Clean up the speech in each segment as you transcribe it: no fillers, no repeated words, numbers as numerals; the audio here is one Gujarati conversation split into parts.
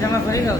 તમે ફરી ગયો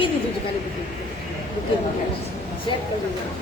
મૂકી દીધું છે ખાલી મૂકી સેટ કરી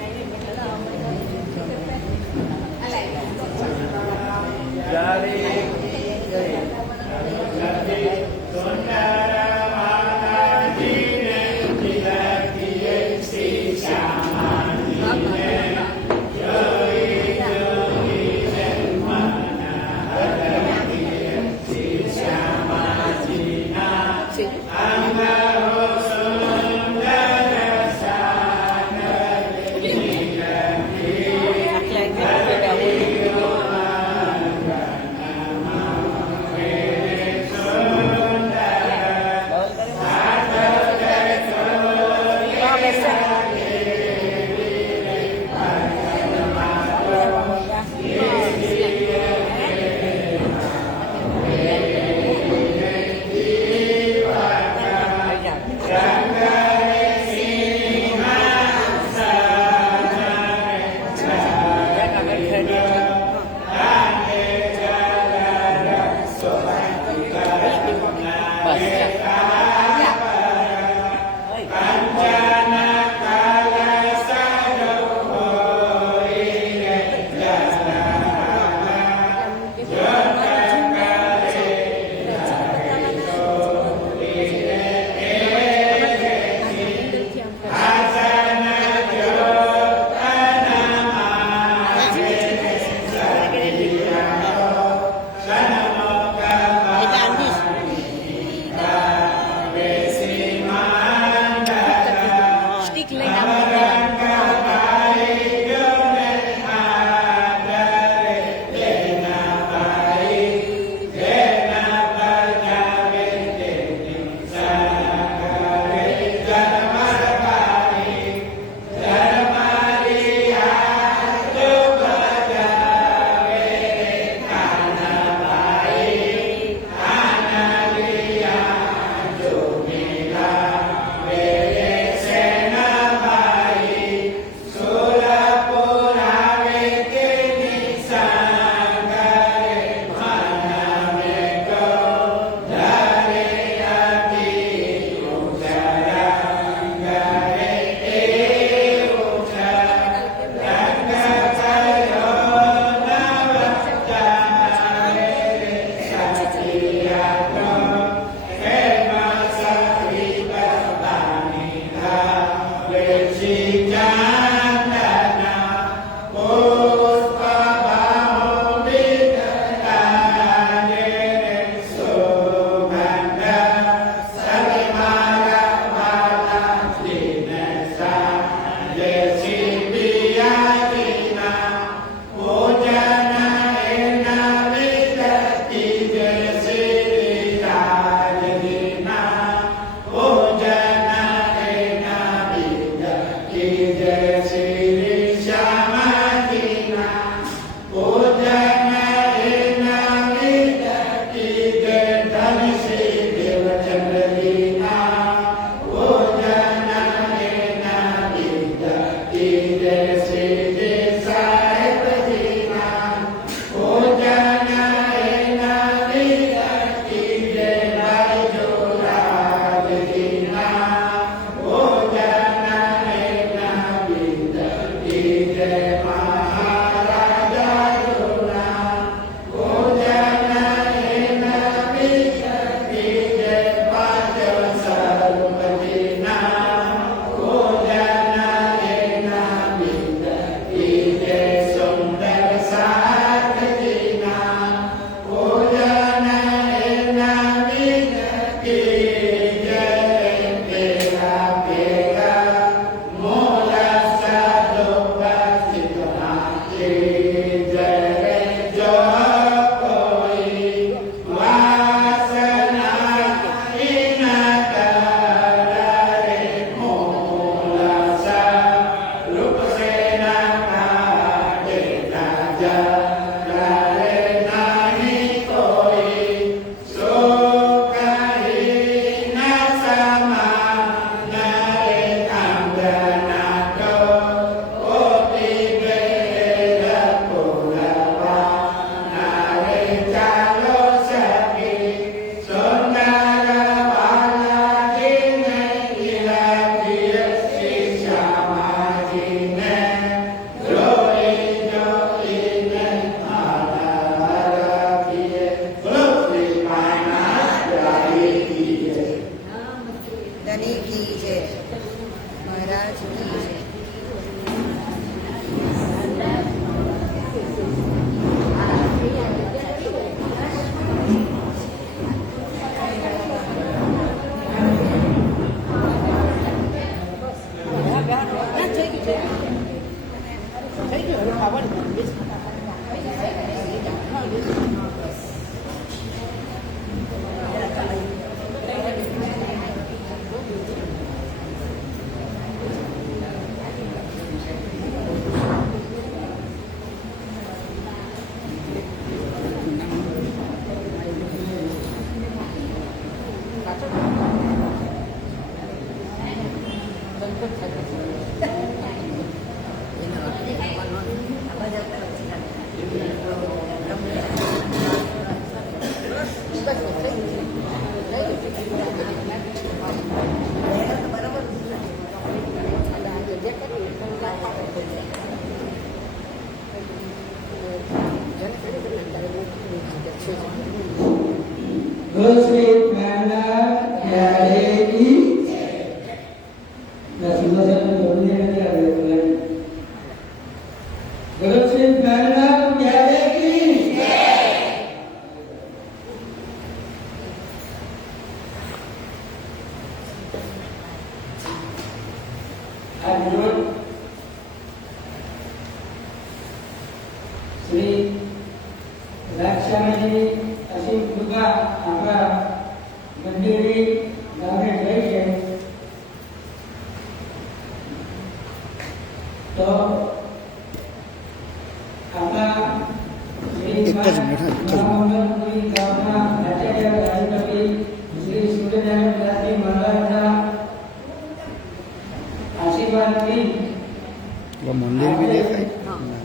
મંદિર બી દેખાય.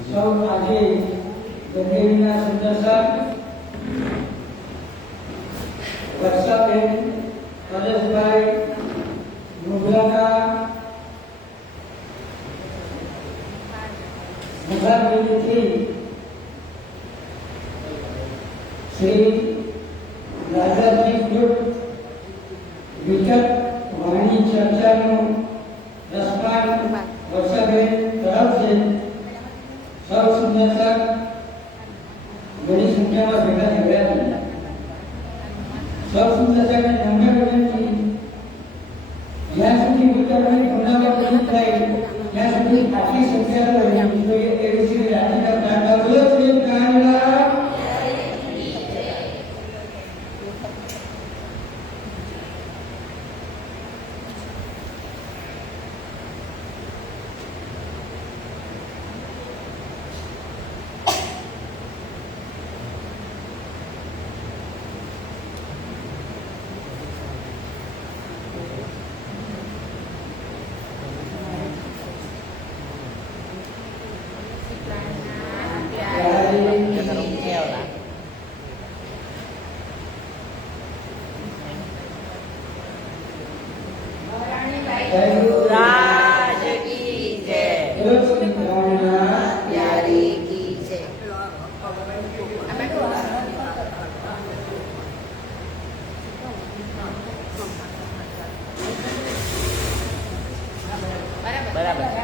સૌ આજે ગંગેરીના સુદર્શન વર્ષાબેન પરેશભાઈ મુગલાના મુખારબેનથી શ્રી રાજાજી ગ્રુપ વિકટ વાણી ચર્ચાનું રસપાન વર્ષાબેન તરફથી સૌ સુંદરસર ઘણી સંખ્યામાં ભેગા થયા છે. સૌ સુંદરસરને નમ્ર વિનંતી, જ્યાં સુધી વિતરણની પુનરાવર્તન નહીં થાય ત્યાં સુધી આટલી સંખ્યા રહેવી જોઈએ એવી શ્રી રાજીના પ્રાર્થના બોલો. શ્રી કાનરામ प्यारे की जय बराबर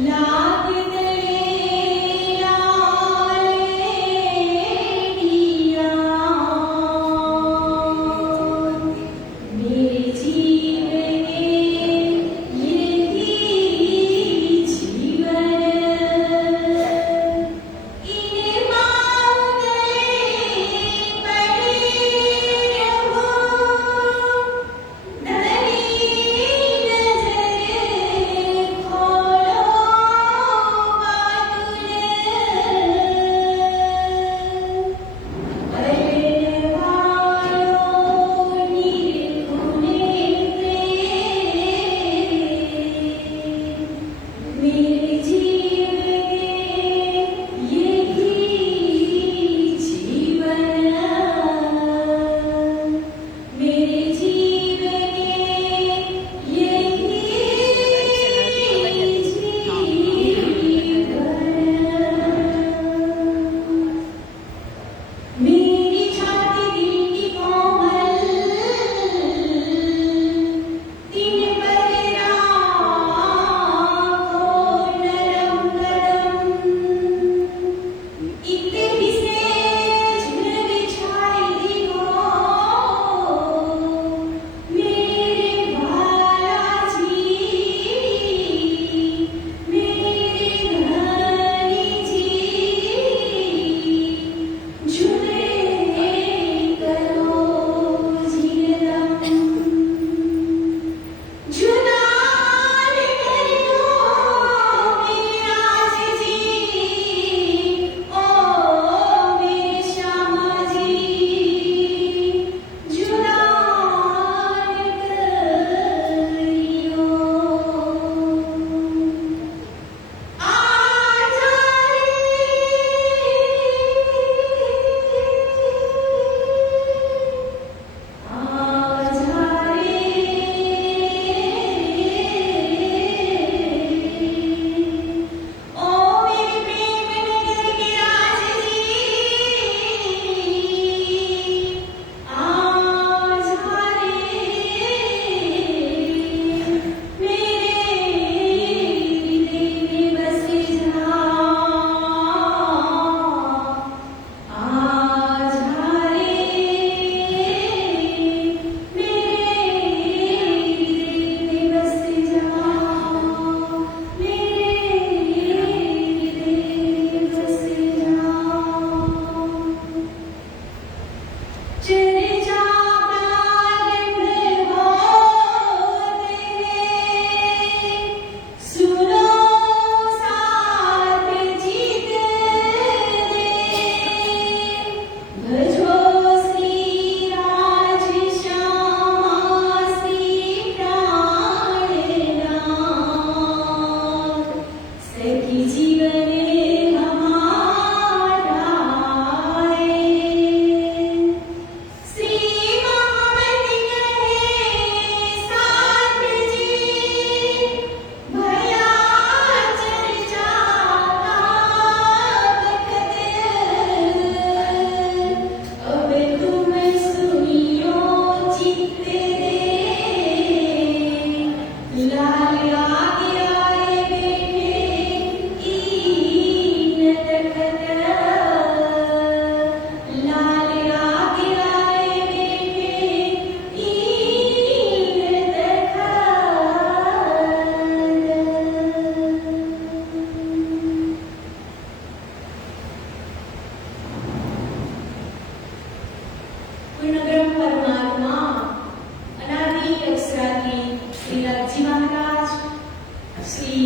લાગ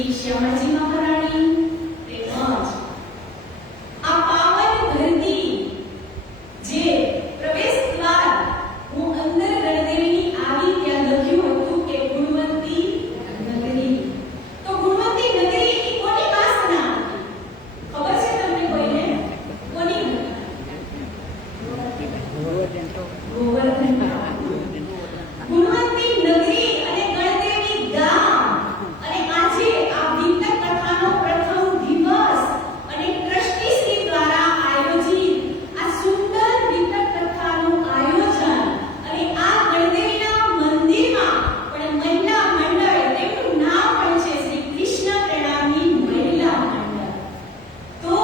શ્રી શ્યામાજી મહારાણી તેમજ આ પાવન ધરતી જે પ્રવેશ દ્વાર હું અંદર ગણદેવીની આવી ત્યાં લખ્યું હતું કે ગુણવંતી નગરી. તો ગુણવંતી નગરી એ કોની વાસના હતી? ખબર છે તમને કોઈને? કોની? ગોવર્ધન. ગુણવંતી નગરી અને ગણદેવી ગામ અને આજે આ વિતક કથાનો પ્રથમ દિવસ અને ટ્રસ્ટી શ્રી દ્વારા આયોજિત આ સુંદર વિતક કથાનું આયોજન અને આ ગણદેવીના મંદિરમાં પણ મહિલા મંડળ તેમનું નામ પણ છે શ્રી કૃષ્ણ પ્રણામી મહિલા મંડળ. તો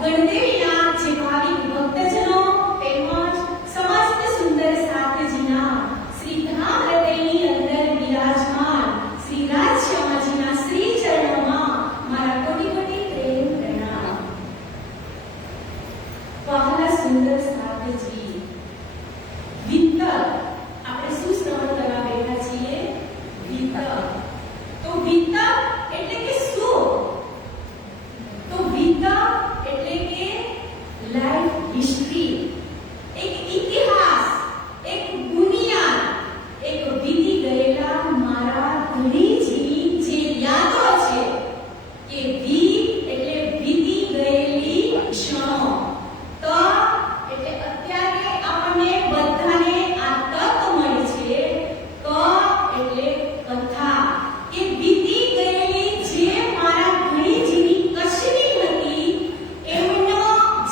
ગણદેવીના જે ભાવિક ભક્તજનો તેમજ સમસ્ત સુંદર સાથજીના શ્રી ધામ હૃદયની અંદર બિરાજમાન શ્રી રાજશ્યામાજીના શ્રી ચરણોમાં મારા કોટી કોટી પ્રેમ પ્રણામ. વહાલા સુંદર સાથજી, વિતક આપણે શું શ્રવણ કરવા બેઠા છીએ? વિતક. તો વિતક એટલે કે શું? તો વિતક એટલે કે લાઈફ હિસ્ટ્રી, એક ઇતિહાસ, એક બુનિયાદ, એક વીતી ગયેલા મારા ઘણીજીની જે યાદો છે કે વી એટલે વીતી ગયેલી ક્ષણો, ત એટલે અત્યારે આપણને બધાને આ તક મળી છે, ક એટલે કથા, કે વીતી ગયેલી જે મારા ઘણીજીની કશની હતી એમનો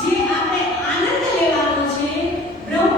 જે આપણે આનંદ લેવાનો છે, બ્રહ્મ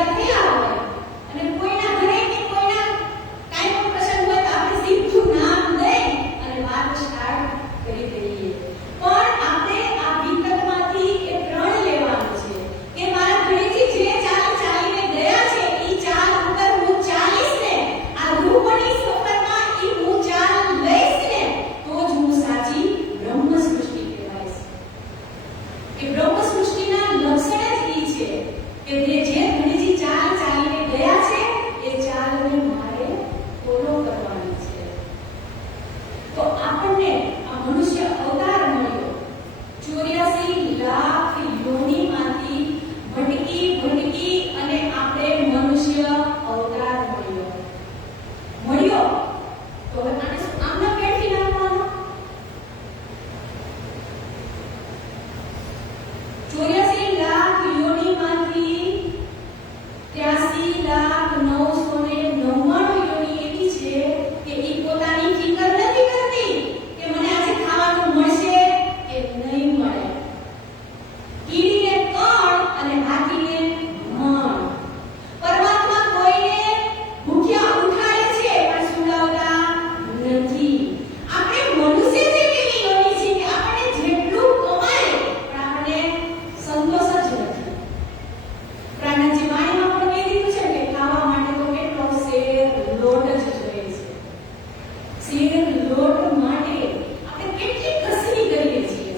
ભેગા થયા હોય અને કોઈના ઘરે કે કોઈના કાંઈ પણ પ્રસંગ હોય તો આપણે સીધું નામ લઈ અને વાત સ્ટાર્ટ કરી દઈએ. પણ આપણે આ વિકલ્પમાંથી એ પ્રણ લેવાનું છે કે મારા ઘરેથી જે ચાલ ચાલીને ગયા છે એ ચાલ ઉપર હું ચાલીશ ને, આ રૂપની સફરમાં એ હું ચાલ લઈશ ને, તો જ હું સાચી બ્રહ્મ સૃષ્ટિ કહેવાઈશ. કે બ્રહ્મ સૃષ્ટિના લક્ષણ જ એ છે કે જે ધણીજી ચાલ ચાલીને ગયા છે એ ચાલને મારે ફોલો કરવાની છે. તો આપણને આ મનુષ્ય અવતાર મળ્યો 84 લાખ યોનિમાંથી ભટકી અને આપણે મનુષ્ય અવતાર મળ્યો. તો હવે આને શું આમના પેટથી નાખવાનો? 84 લાખ યોનિમાંથી 83,999 યોનિ એવી છે કે ઈ પોતાની ફિકર નથી કરતી કે મને આજે ખાવાનું મળશે કે નહીં મળે. કીડીને કણ અને હાથીને મણ. પરમાત્મા કોઈને ભૂખ્યા ઉઠાડે છે પણ સુલાવતા નથી. આપણે મનુષ્ય જેવી યોનિ છે કે આપણે જેટલું કમાય પણ આપણે સંતોષ જ નથી. પ્રાણજી વાણીમાં પણ કહી દીધું છે કે ખાવા માટે તો કેટલો શેર લોટ જ જોઈએ છે. શેર લોટ માટે આપણે કેટલી કસરી કરીએ છીએ.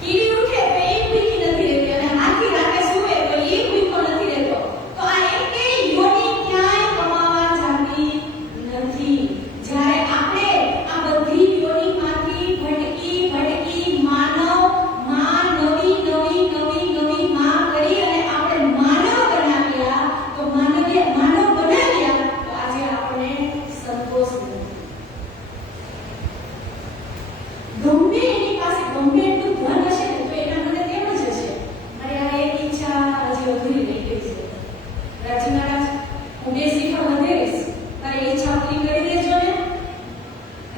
કીડી ઉઠે તો એક ભીખી નથી રહેતી અને હાથી રાતે સૂવે તો એક ભીખો નથી રહેતો. તો આ એકેય યોનિ ક્યાંય કમાવા જાતી નથી. જ્યારે આપણે આ બધી યોનિમાંથી ભટકી માં નવી માં કરી અને આપણે માનવ બનાવ્યા તો આજે આપણે સંતોષ નથી. ગમે એની પાસે ગમે એટલું ધન હશે ને તો એના મને તેમ જ હશે મારે આ એક ઈચ્છા હજી અધૂરી રહી ગઈ છે. રાજી મહારાજ હું 2 શ્રીફળ વધેરીશ, તારી ઈચ્છા પૂરી કરી દેજો ને.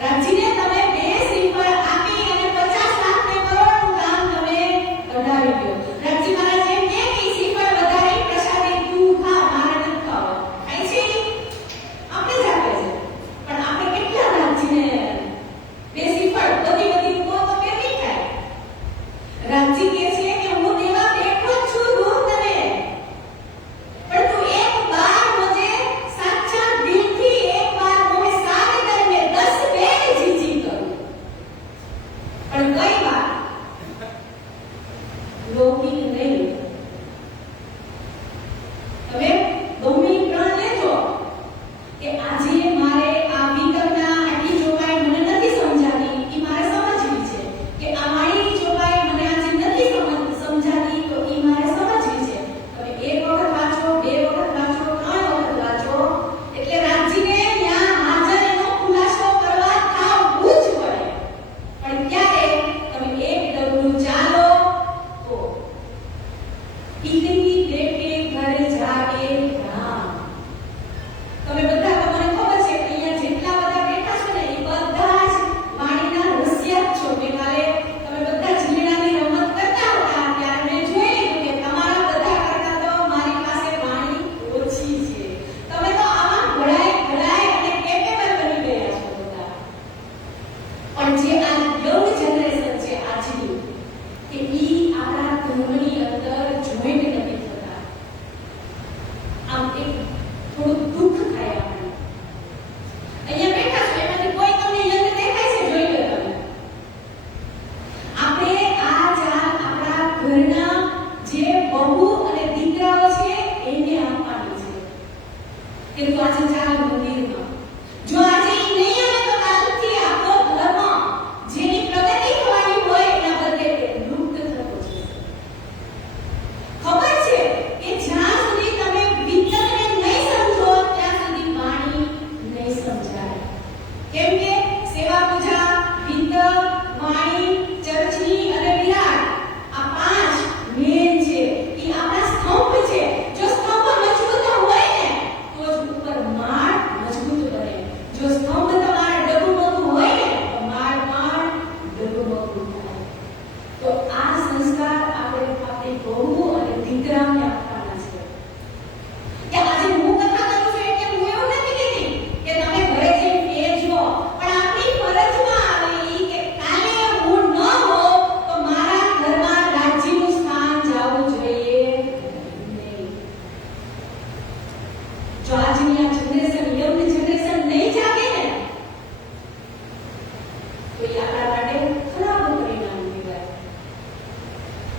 રાજીને તમે 2 શ્રીફળ આપી અને 50 લાખ ને કરોડનું કામ તમે કઢાવી દો. રાજી મહારાજ એમ કે ઈ શ્રીફળ વધારી પ્રસાદી તું ખા, મારે નથી ખાવા. ખાય છે ઈ? આપણે જ આપે છે. પણ આપણે કેટલા રાજીને 2 શ્રીફળ બધી તો કેવી થાય? રાજી કહે છે કે હું દેવા બેઠો જ છું રોજ તને, પણ તું એક બાર મુજે સાચા દિલથી એક બાર મોમે સારે કરીને 10 બેન જીજી કરું. પણ કઈ વાર લૌકિક નહીં. હવે ગમે પ્રણ લેજો કે આજે મારે આ વિકલ્પના આટલી જોવાઈ મને નથી સમજાતી, ઈ મારે સમજવી છે. કે આ વાણીની જોવાઈ મને આજે નથી સમજાતી તો ઈ મારે સમજવી છે. તમે 1 વખત વાંચો, 2 વખત વાંચો, 3 વખત વાંચો એટલે રાજીને ત્યાં હાજર એનો ખુલાસો કરવા થાવું જ પડે. પણ ક્યારે તમે એક ડગલું ચાલો તો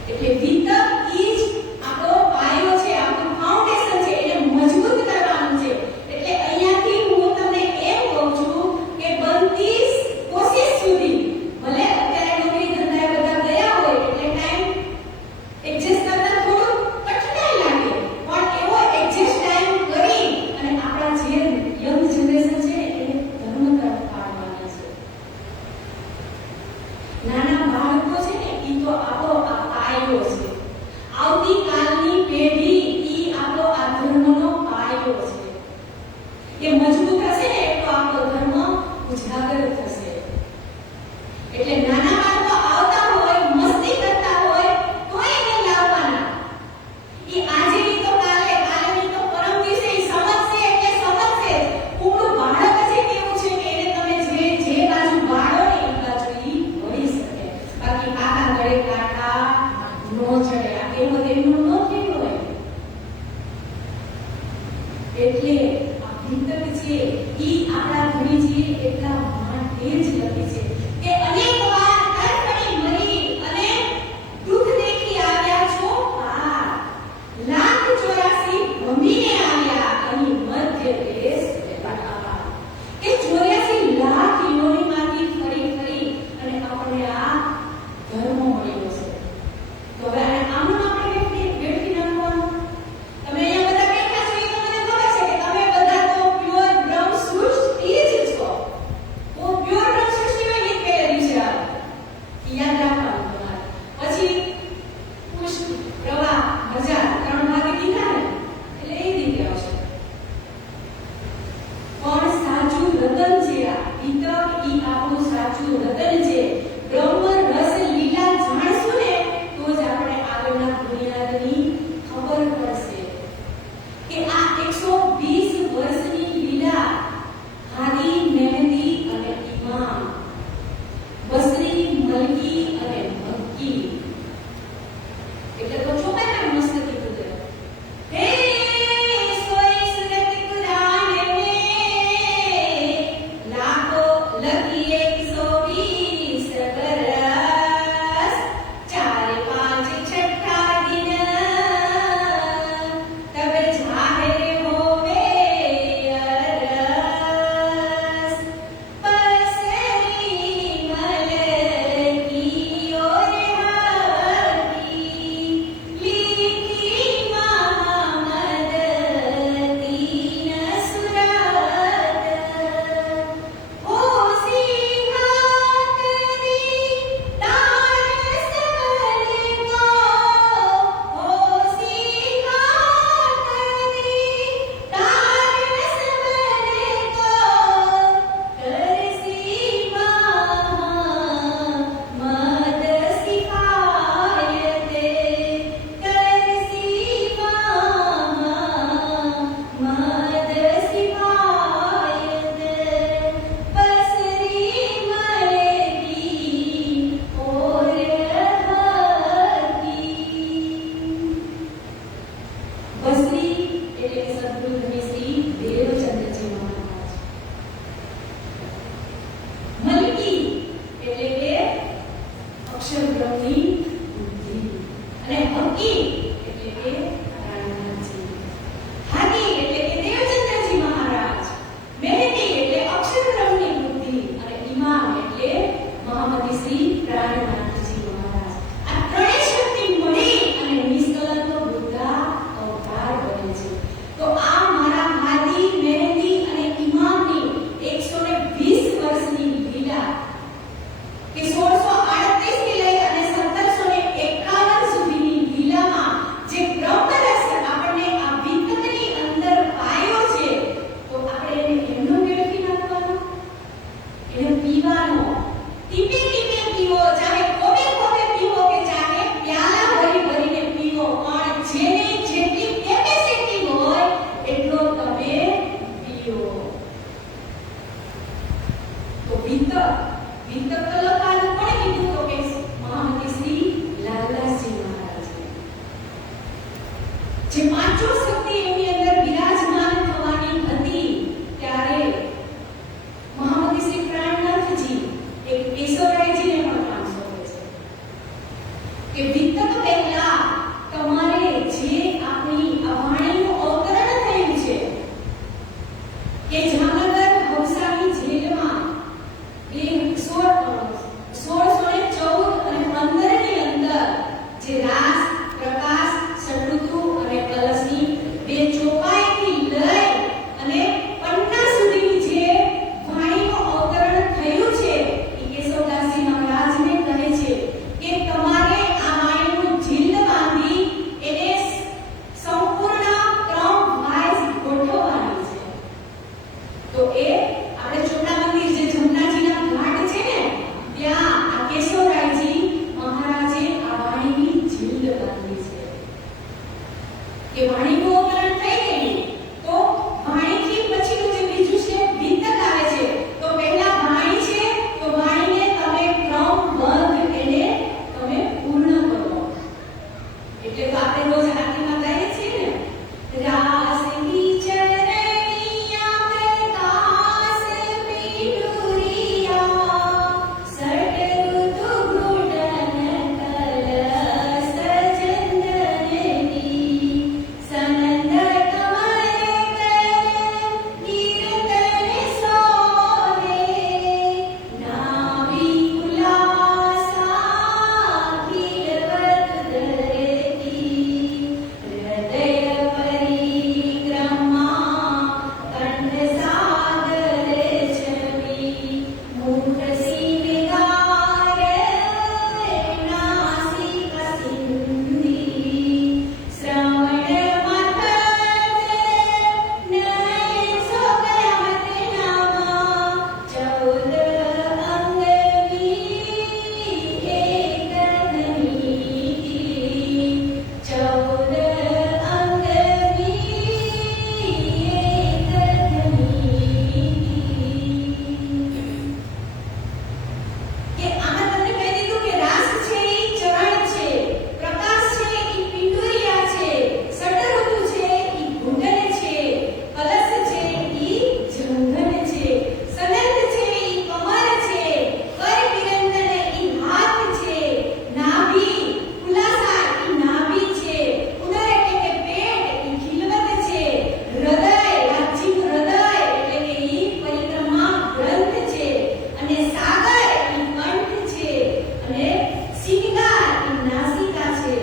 એટલે વિતક ઈ જ આપણો પાયો છે, આપણું ફાઉન્ડેશન છે, એને મજબૂત કરવાનું છે. એટલે અહીંયાથી હું તમને એમ કહું છું કે બનતી કોશિશ સુધી ભલે અત્યારે નોકરી ધંધાએ બધા ગયા હોય એટલે ટાઈમ એડજસ્ટ કરતા થોડું કઠણાઈ લાગે, પણ એવો એડજસ્ટ ટાઈમ કરી અને આપણા જે યંગ જનરેશન છે એને ધર્મ તરફ પાડવાના છે. નાના બાળકો છે ને ઈ તો આપણો આ પાયો છે. આવતીકાલની પેઢી ઈ આપણો આ ધર્મનો પાયો છે. એ મજબૂત હશે ને તો આપણો ધર્મ ઉજાગર થશે. એટલે નાના બાળકો આવતા હોય, મસ્તી કરતા હોય તો એને લાવવાના. ઈ આજે ની તો કાલે, કાલે ની તો પરમ દિવસે ઈ સમજશે એટલે સમજશે. પૂરું બાળક છે કેવું છે કે એને તમે જે બાજુ વાળો ને એ બાજુ ઈ વળી શકે. બાકી કાકા ગળે કાંટા નો ચડે. આ કેવો એમનો નો થયો હોય. એટલે આ ભીતક છે ઈ આપણા ગુરુજીએ એટલા માટે જ લખી છે કે અનેક વાર તરફડી મરી અને દુઃખ દેખી આવ્યા છો પાર. 1,84 ભમીને આવ્યા અહીં મધ્ય દેશ બેઠા. કે 84 લાખ યોનિમાંથી ફરી ફરી અને આપણે આ ધર્મ મળ્યો છે. તો હવે આમનું આપણે વેઠી નાખવાનું. તમે અહીંયા બધા બેઠા છો એ તો મને ખબર છે કે તમે બધા તો પ્યોર બ્રહ્મ સૃષ્ટિ જ છો. તો પ્યોર બ્રહ્મ સૃષ્ટિમાં એક પહેલેલું છે આ. યાદ રાખવાનું તમારે. પછી પુષ્પ, પ્રવાહ, મજા 3 ભાગે દીધા ને એટલે એ રીતે આવશે. પણ સાચું રતન છે આ વિતક, ઈ આપણું સાચું રતન છે. બ્રહ્મ રસ લીલા જાણશું ને તો જ આપણે આગળના દુનિયાની ખબર પડશે કે આ 120 વર્ષની લીલા હાદી, મહેંદી અને ઇમામ, બસરી, મલકી અને મક્કી. એટલે તો ચોપાઈ મસ્ત કીધું છે. હે સોઈ સુરત કુરાન મે લાખો લગી 120 બરસ, 4, 5, 6 દિન તબ જાહેર હોવે અરસ. બસરી મલકી ઓર હાદી તમારે જે આપણી આ વાણીનું અવતરણ થયું છે કે જામનગર હવસાની જેલમાં 1614 અને 15 ની અંદર જે રાસ, પ્રકાશ, શત્રુતુ અને કલશની બે ચોપાઈથી લઈ અને પન્ના સુધીની જે વાણીનું અવતરણ થયું છે એ કેશવદાસજી મહારાજને કહે છે કે તમારે આ વાણીનું ઝીલ બાંધી એને સંપૂર્ણ ક્રમ વાઇઝ ગોઠવવાની છે. તો એ આપણે ચોપડા મંદિર જે જમનાજીના ઘાટ છે ને ત્યાં આ કેશવરાયજી મહારાજે આ વાણીની ઝીલ બાંધી છે કે વાણીનું અવતરણ થઈ ગયું તો વાણીથી પછીનું જે બીજું સ્ટેપ વિતક આવે છે. તો પહેલા વાણી છે તો વાણીને તમે ક્રમબદ્ધ એને તમે પૂર્ણ કરો. એટલે તો આપણે રોજ આરતીમાં ગાઈએ છીએ ને રાસની ચરણિયા પ્રકાશ પીડુરિયા સટઋતુ ઘૂંટન કલશ ચંદનની સનંદ કમલ કીર્તન સોને નાભી ઉલ્લાસા ખીલવત ધરતી હૃદય પરિક્રમા કંઠ સાગર છબી મુખ સિંગાર નાસિકા સિંધી શ્રવણ મથન નયન સોગમત નામા 14 અંગની એકધની 14 અંગની કે આમાં તમને કહી દીધું કે રાસ છે ઈ ચરણ છે, પ્રકાશ છે ઈ પિંડુરિયા છે, સટઋતુ છે ઈ ઘૂંટણ છે, કલશ છે ઈ જંઘન છે, સનંદ છે ઈ કમર છે, કર કિરંદન ઈ હાથ છે, નાભી ઉલ્લાસા ઈ નાભી છે, ઉદર એટલે કે પેટ ઈ ખીલવત છે, હૃદય રાજ્ય હૃદય એટલે કે ઈ પરિક્રમા ગ્રંથ છે, અને સાગર ઈ કંઠ છે, અને સિંગાર ઈ નાસિકા છે,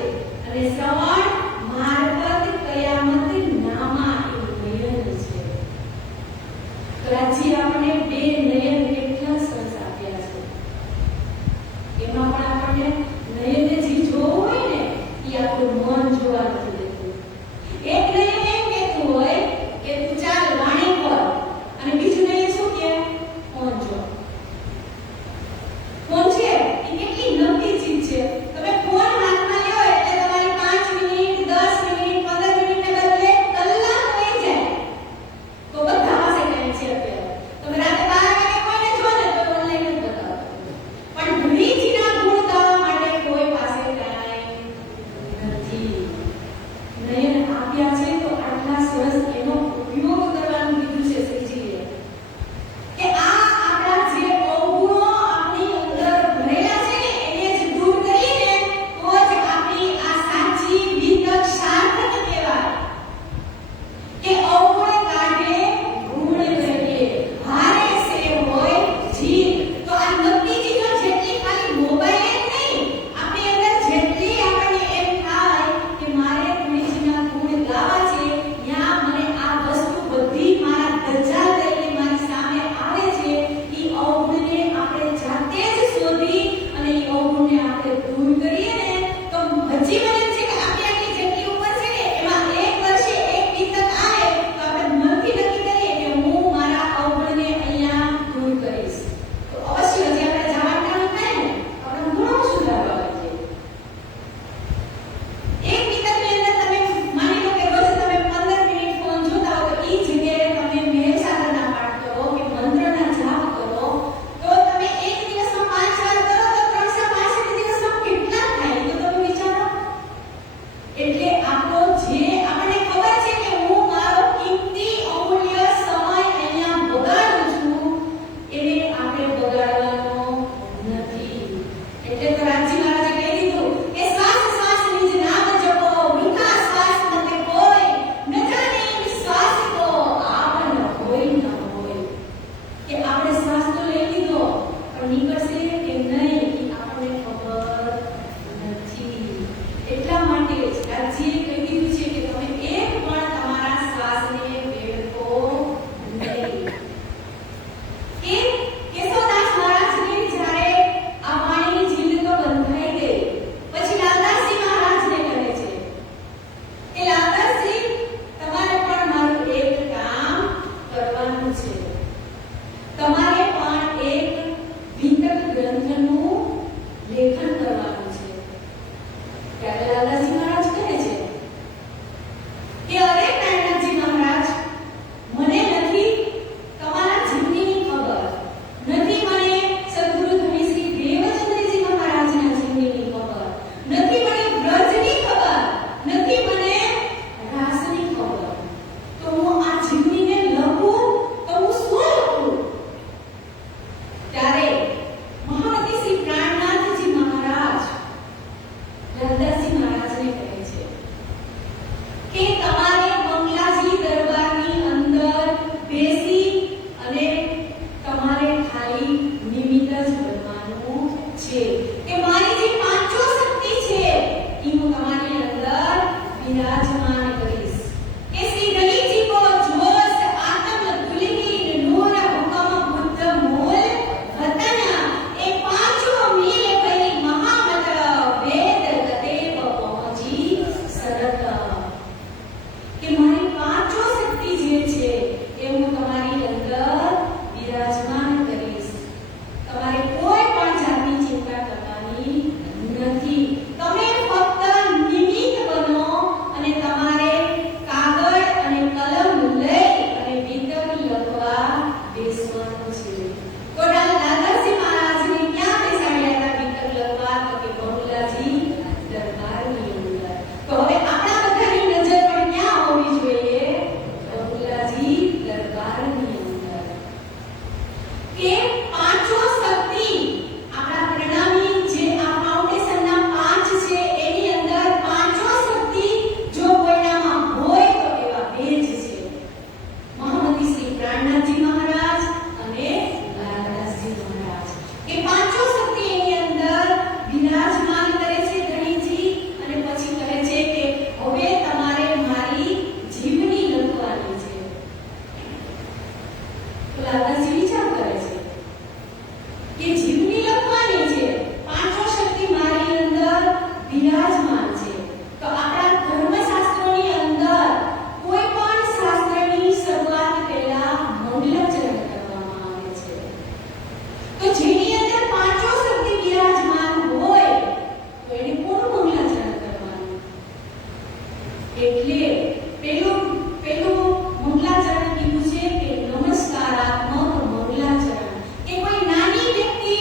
અને શ્રવણ મારફત કયામત નામા ઈ નયન છે. તો આજે આપણે બે નયન કેટલા સરસ આપ્યા છે. એમાં પણ આપણને નયને જે જોવું હોય ને એ આપણું મન જોવા નથી દેતું. એક નયન એમ કહેતું હોય કે તું ચાલ વાણી કર, અને બીજું નયન શું કહે? ફોન જો. ફોન છે એ કેટલી નબળી ચીજ છે. તમે ફોન હાથમાં લ્યો એટલે તમારી 5 મિનિટ 10 મિનિટ 15 મિનિટને બદલે કલાક વહી જાય. તો બધા પાસે ટાઈમ છે અત્યારે. તમે રાતે 12 વાગે કોઈને જો ને તો ઓનલાઈન જ બતાવો. પણ બ્રિજના ગુણ ગાવા માટે કોઈ પાસે ટાઈમ નથી. નયન આપ્યા છે તો આટલા સરસ એનો ઉપયોગ કરવાનું કીધું છે શ્રીજીએ. કે આ આપણા જે અવગુણો આપણી અંદર ભરેલા છે ને એને જ દૂર કરીને તો જ આપણી આ સાચી વિતક સાર્થક કહેવાય. કે અવગુણ કાઢે ગુણ કરીએ, હારે સે હોય જીત. તો આ નબળી ચીજો જેટલી ખાલી મોબાઈલ જ નહીં, આપણી અંદર જેટલી આપણને એમ થાય કે મારે ગુરુજીના ગુણ ગાવા છે, ત્યાં મને આ વસ્તુ બધી મારા ધજા લઈને મારી સામે આવે છે, ઈ અવગુણને આપણે જાતે જ શોધી અને ઈ અવગુણને આપણે દૂર કરીએ ને તો હજી મને એમ છે કે આપણી આટલી જેટલી ઉંમર છે ને એમાં એક વર્ષે એક વિતક આવે તો આપણે મનથી નક્કી કરીએ કે હું મારા અવગુણને અહીંયા દૂર કરીશ. તો અવશ્ય હજી આપણે જવાનું થાય ને આપણે ઘણો સુધારવા લાગીએ. એક વિતકની અંદર તમે માની લો કે રોજ તમે 15 મિનિટ ફોન જોતા હો તો ઈ જગ્યાએ તમે મેલ સાધના પાઠ કરો કે મંત્રના જાપ કરો તો તમે એક દિવસમાં 5 વાર કરો તો 365 દિવસમાં કેટલા થાય તો તમે વિચારો. મહારાજજીએ કહી દીધું છે કે તમે એક પણ તમારા શ્વાસને વેડફો નહીં. કે કેશવદાસ મહારાજને જ્યારે આ પાણીની ઝીલ તો બંધાઈ ગઈ, પછી લાલદાસજી મહારાજને કહે છે કે લાલદાસજી, તમારે પણ મારું એક કામ કરવાનું છે. તમારે પણ એક વિતક ગ્રંથનું લેખન કરવાનું છે. ત્યારે લાલદાસજી મહારાજ કહે છે કે અરે નારાયણજી મહારાજ, મને નથી તમારા જીવનીની ખબર, નથી મને સદગુરુ ધણી શ્રી દેવચંદ્રજી મહારાજના જીવનીની ખબર, નથી મને વ્રજની ખબર, નથી મને રાસની ખબર. તો હું આ જીવનીને લખું તો હું શું લખું? ત્યારે મહામતી શ્રી પ્રાણનાથજી મહારાજ લાલદાસજી મહારાજને કહે છે કે તમારે બંગલાજી દરબારની અંદર બેસી અને તમારે ખાલી નિમિત્ત જ બનવાનું છે કે મારી જે પાંચો શક્તિ છે એ હું તમારી અંદર વિરાજમાન કરીશ. કે શ્રી ગણેશજી કો જોશ આત્મ તુલગી નૂર હુકમ બુદ્ધ મૂલ વતન એ પાંચો મિલ ભઈ મહામત વેદ ગદેવ પહોંચી સરત. કે મારી પાંચો શક્તિ જે છે એ હું તમારી અંદર વિરાજમાન કરીશ. તમારે કોઈ પણ જાતની ચિંતા કરવાની નથી. તમે ફક્ત નિમિત્ત બનો અને તમારે કાગળ અને કલમ લઈ અને વિતક લખવા બેસવાનું છે. તો દાદાજી મહારાજને ક્યાં બેસાડ્યા હતા વિતક લખવા? તો કે બંગલાજી દરબારની અંદર. તો હવે આપણા બધાની નજર પણ ક્યાં હોવી જોઈએ? બંગલાજી દરબારની અંદર. કે પાંચો શક્તિ આપણા પ્રણામી જે આ ફાઉન્ડેશનના પાંચ છે એની અંદર પાંચો શક્તિ જો કોઈનામાં હોય તો એવા બે જ છે, મહામતી શ્રી પ્રાણનાથજી મહારાજ અને લાલદાસજી મહારાજ. કે પાંચો શક્તિ એની અંદર વિરાજમાન કરે છે ધણીજી. અને પછી કહે છે કે હવે તમારે મારી જીવની લખવાની છે. તો લાલદાસજી વિચાર કરે છે કે જીવની લખવાની છે, પાંચો શક્તિ મારી અંદર વિરાજમાન છે. તો આપણા ધર્મશાસ્ત્રોની અંદર કોઈ પણ શાસ્ત્રની શરૂઆત પહેલા મંગલાચરણ કરવામાં આવે છે. તો જેની અંદર પાંચો શક્તિ વિરાજમાન હોય તો એને કોનું મંગલાચરણ કરવાનું? એટલે પેલું મંગલાચરણ કીધું છે કે નમસ્કારાત્મક મંગલાચરણ. કે કોઈ નાની વ્યક્તિ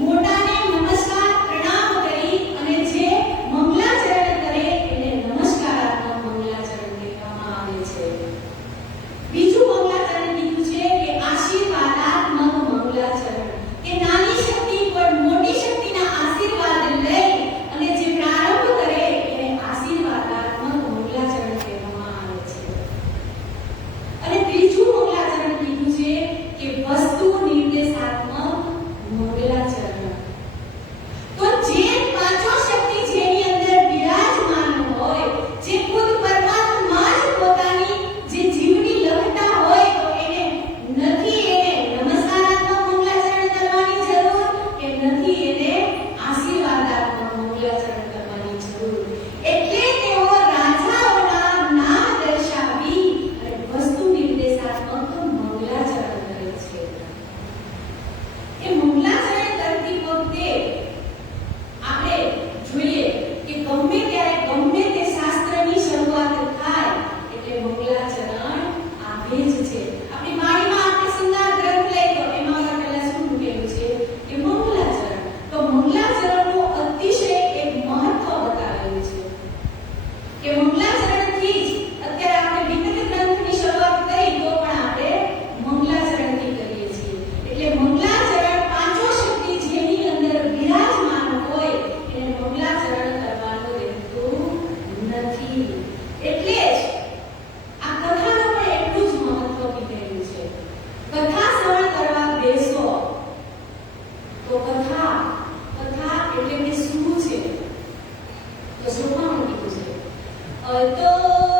મોટાને નમસ્કાર પ્રણામ કરી અને જે મંગલાચરણ કરે એને નમસ્કારાત્મક મંગલાચરણ કહેવામાં આવે છે. બીજું મંગલાચરણ કીધું છે કે આશીર્વાદાત્મક મંગલાચરણ. કે નાની શક્તિ પર મોટી શક્તિના આશીર્વાદ લઈ અને જે પ્રારંભ કરે એને આશીર્વાદાત્મક મંગલાચરણ કહેવામાં આવે છે. અને ત્રીજું મંગલાચરણ કીધું છે કે વસ્તુ નિર્દેશાત્મક મંગલાચરણ. તો જે પાંચો શક્તિ જેની અંદર વિરાજમાન હોય, જે ખુદ પરમાત્મા જ પોતાની જે જીવની લખતા હોય તો એને નથી એને નમસ્કારાત્મક મંગલાચરણ કરવાની જરૂર કે નથી એને આશીર્વાદાત્મક મંગલાચરણ કરવાની જરૂર. એટલે તેઓ રાજાઓના નામ દર્શાવી અને વસ્તુ નિર્દેશાત્મક મંગલાચરણ કરે છે. એ મંગલાચરણ કરતી વખતે આપણે જોઈએ કે ગમે ત્યારે ગમે તે શાસ્ત્રની શરૂઆત થાય એટલે મંગલાચરણ આવે જ છે. આપણી વાણીમાં આપણે શૃંગાર ગ્રંથ લઈએ તો એમાં પહેલા શું મૂકેલું છે કે મંગલાચરણ. તો મંગલાચરણનું અતિશય એક મહત્વ બતાવેલું છે કે મંગલાચરણથી જ અત્યારે આપણે વિતક ગ્રંથની શરૂઆત કરી તો પણ આપણે મંગલાચરણથી કરીએ છીએ. એટલે મંગલાચરણ પાંચો શક્તિ જેની અંદર વિરાજમાન હોય એને મંગલાચરણ કરવાનું રહેતું નથી. એટલે જ આ કથાનું પણ એટલું જ મહત્વ કીધેલું છે. કથા શ્રવણ કરવા બેસો તો કથા એટલે કે શું છે? તો શું કીધું છે પાછા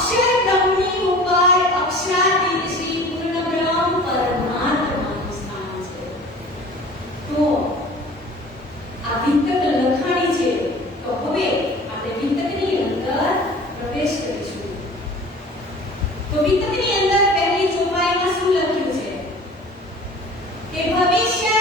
અક્ષર બ્રહ્મની ઉપર અક્ષરાતીત શ્રી પૂર્ણ બ્રહ્મ પરમાત્માનું સ્થાન છે. તો આ વિતક લખાણી છે. તો હવે આપણે વિતકની અંદર પ્રવેશ કરીશું. તો વિતકની અંદર પહેલી ચોપાઈમાં શું લખ્યું છે કે ભવિષ્ય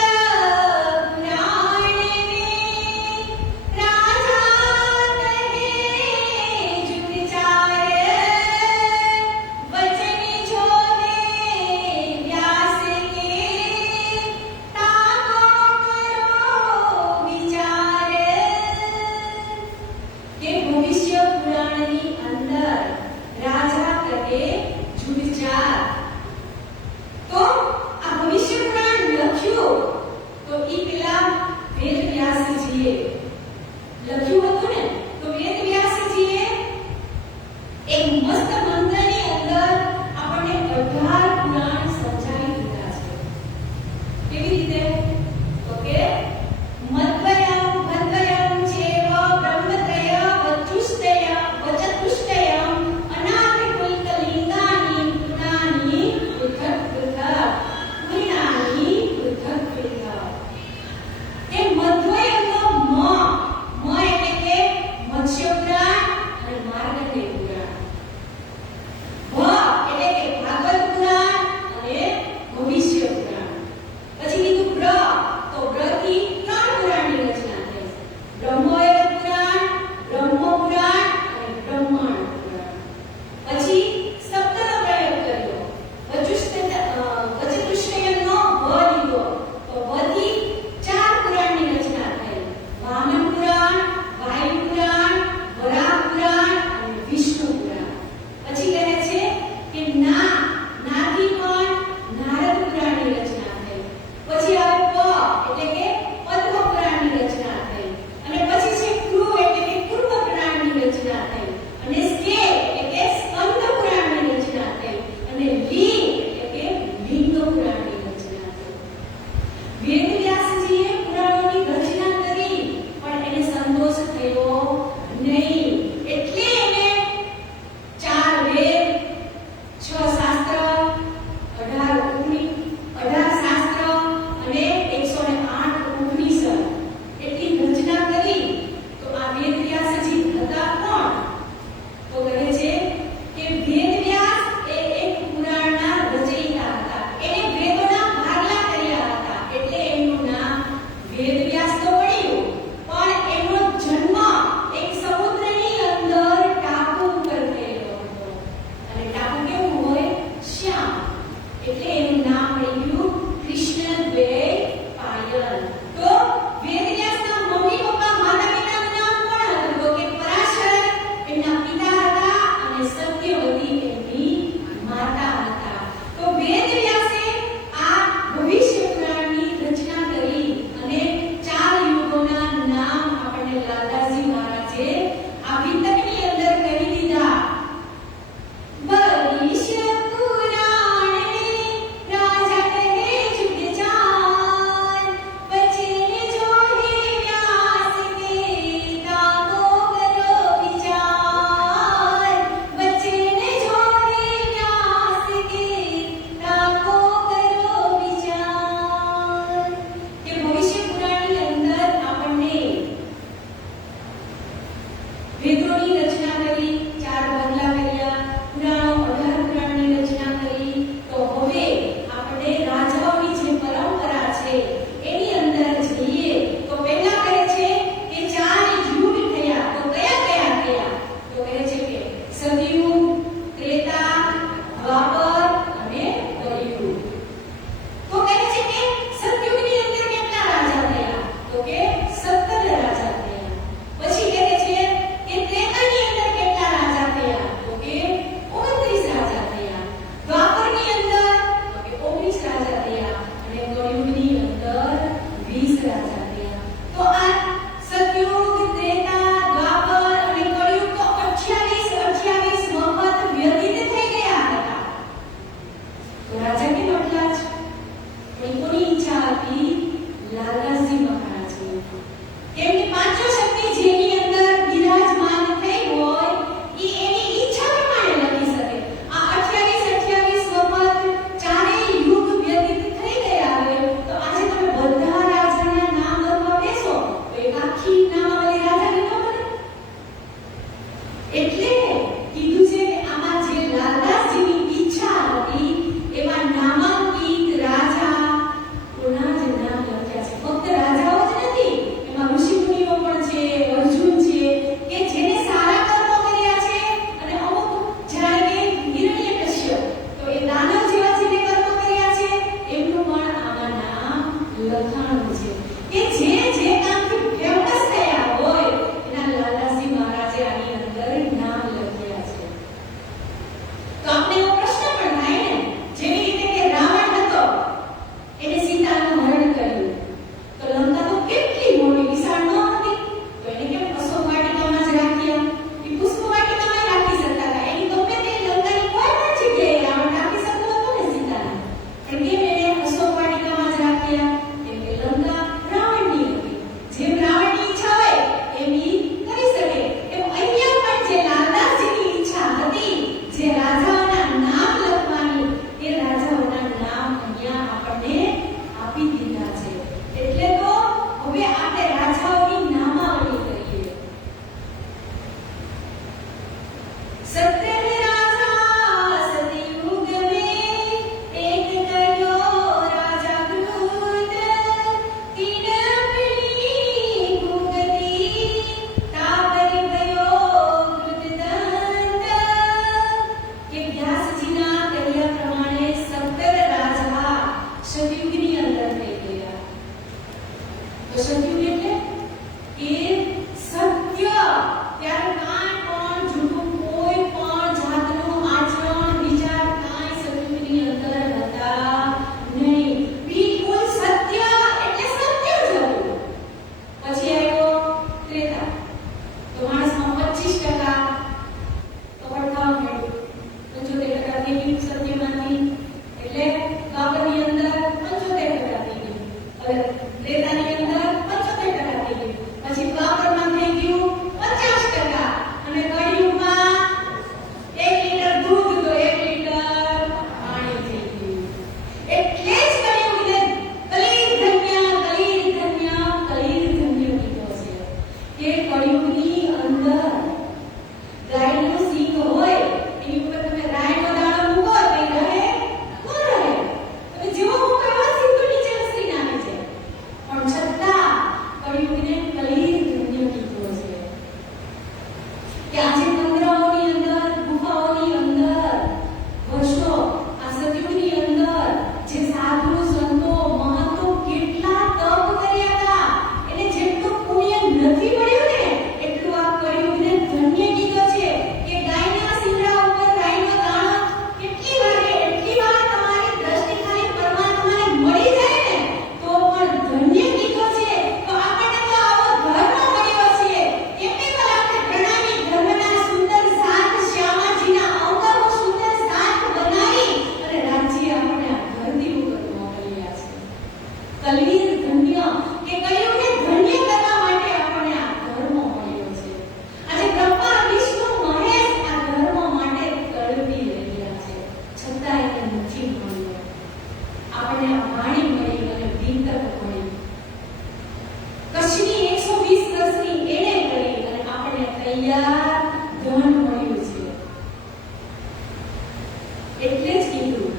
એટલે જ કીધું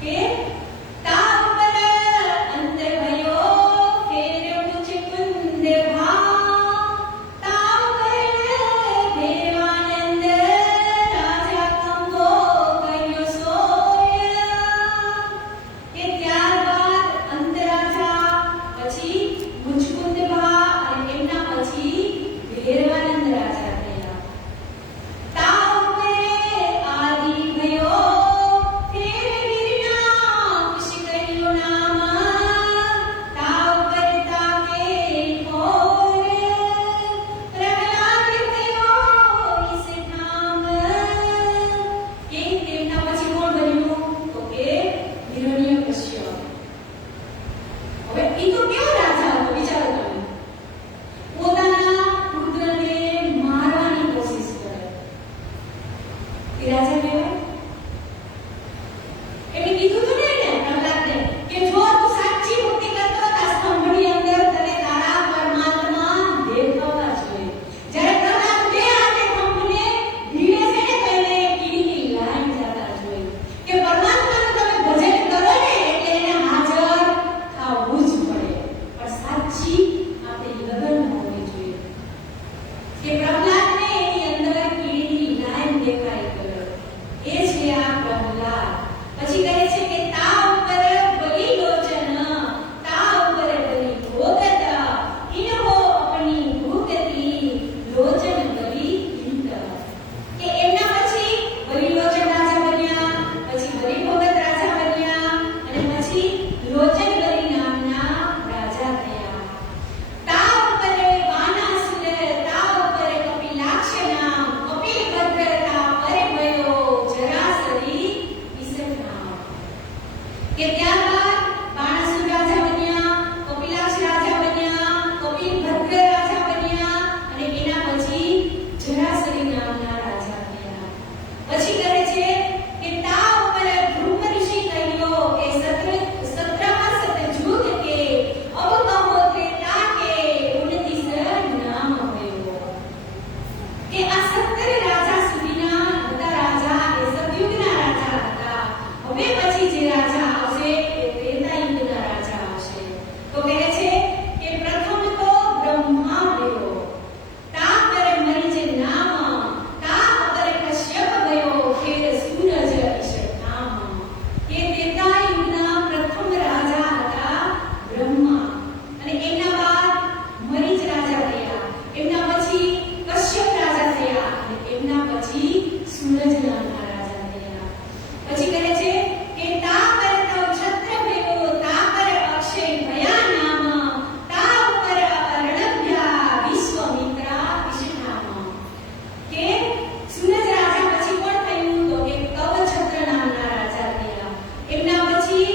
કે તા ઉપર અંતર ભયો ફેર્યો મુજ કુંદ ભા તા ઉપર દેવાનંદ રાજા કંબો કર્યો સોય કે ત્યારબાદ અંતરાજા પછી મુચકુંદ ભા અને એમના પછી ભેરવાનંદ રાજા થયા તા ઉપર આદિ ભયો ફેર વીરના ખુશી કર્યું નામ તા ઉપર તાકે ખોર પ્રહલાદ ભયો ઈસ ઠામ કે તેમના પછી કોણ બન્યું તો કે હિરણ્યકશ્યપ હવે ઈ તો કેવો રાજા હતો વિચારો તમે પોતાના પુત્રને મારવાની કોશિશ કરે એ રાજા કહેવાય એમને કીધું તું ને પ્રહલાદને કે જો તું સાચી ભક્તિ કરતો હતા સ્તંભની અંદર તને તારા પરમાત્મા દેખાવા જોઈએ જ્યારે પ્રહલાદ બે હાથે સ્તંભને ભીડે છે ને તો એને કીડીની લાઈન જતા જોઈએ કે પરમાત્માનું તમે ભજન કરો ને એટલે એને હાજર થવું જ પડે પણ સાચી આપણી લગન હોવી જોઈએ કે પ્રહલાદને એની અંદર કીડીની લાઈન દેખાઈ ગયો એ છે આ પ્રહલાદ પછી કહે છે કે તા ઉપર બલી લોચન તા ઉપર બલી ભોગત ઇનહો અપની ભૂગતિ લોચન બલી ઇંત કે એમના પછી બલી લોચન રાજા બન્યા પછી બલી ભોગત રાજા બન્યા અને પછી લોચન બલી નામના રાજા થયા તા ઉપર વાનાસુર તા ઉપર કપિલાક્ષ નામ કપિલ ભદ્ર તા પરે ભયો જરાસરી વિસર્જના કે ત્યારબાદ બાણાસુર રાજા બન્યા કપિલાક્ષ રાજા બન્યા કપિલ ભદ્ર રાજા બન્યા અને એના પછી જરાસરી નામના રાજા થયા પછી કહે છે કે તા ઉપર ધ્રુવ ઋષિ કહ્યો કે સત્રમાં સતજુગ કે અબ કહો ત્રેતા કે ઉન્નતિ સર નામ ભયો કે આ 17 રાજા સુધીના હતા રાજા એ સતયુગના રાજા હતા હવે પછી જે રાજા આવશે એ ત્રેતા યુગના રાજા આવશે તો કહે છે કે પ્રથમ તો બ્રહ્મા ભયો તા પર મરીચ નામ તા પર કશ્યપ ભયો ફેર સૂરજ ઈશનામ કે ત્રેતા યુગના પ્રથમ રાજા હતા બ્રહ્મા અને એમના બાદ મરીચ રાજા થયા એમના પછી કશ્યપ રાજા થયા અને એમના પછી સૂરજ નામના રાજા થયા પછી કહે છે કે તા પર તવ છત્ર ભયો તા પર અક્ષય ભયા નામ તા ઉપર અર્ણભ્યા વિશ્વમિત્રા વિષ્ણામ કે સૂરજ રાજા પછી કોણ થયું તો કે કવ છત્ર નામના રાજા થયા એમના પછી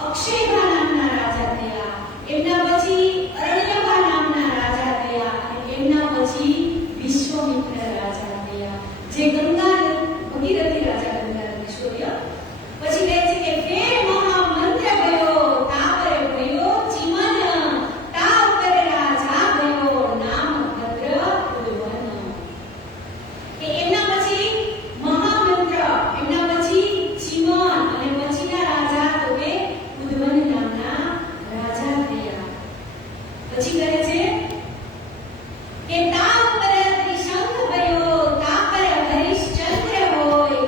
અક્ષયભા નામના રાજા થયા એમના પછી અરણ્યભા નામના રાજા થયા અને એમના પછી વિશ્વમિત્ર રાજા થયા જે ગંગા ભગીરથી રાજા ગંગા ઐશ્વર્ય પછી કહે છે કે ફેર મહામંત્ર ભયો તા પર ભયો ચીમન તા ઉપર રાજા ભયો નામ ભદ્ર ઉદ્વન કે એમના પછી મહામંત્ર એમના પછી ચીમન અને પછીના રાજા તો કે ઉદ્વન નામના રાજા થયા પછી કહે છે કે તા ઉપર ત્રિશંખ ભયો તા પર હરિશ્ચંદ્ર હોય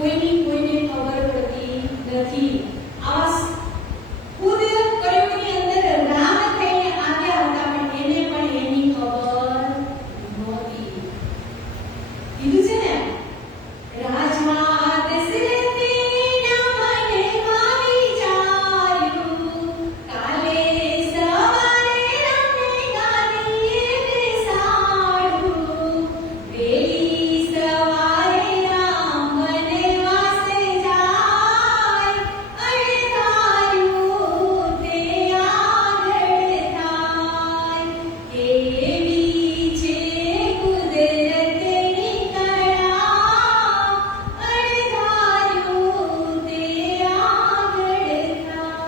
કોઈને ખબર પડતી નથી. આ ખુદ કળિયુગની અંદર રામ થઈને આવ્યા હતા, પણ એને પણ એની ખબર નહોતી. કીધું છે ને, રાજમાં દશરથના મને આવી જાયું, કાલે સવારે રામે ગાદીએ બેસાડું, વેલી સવારે રામ વનવાસે જાય, અણધાર્યું તે આગળ થાય. કેવી છે કુદરતની કળા, અણધાર્યું તે આગળ થાય.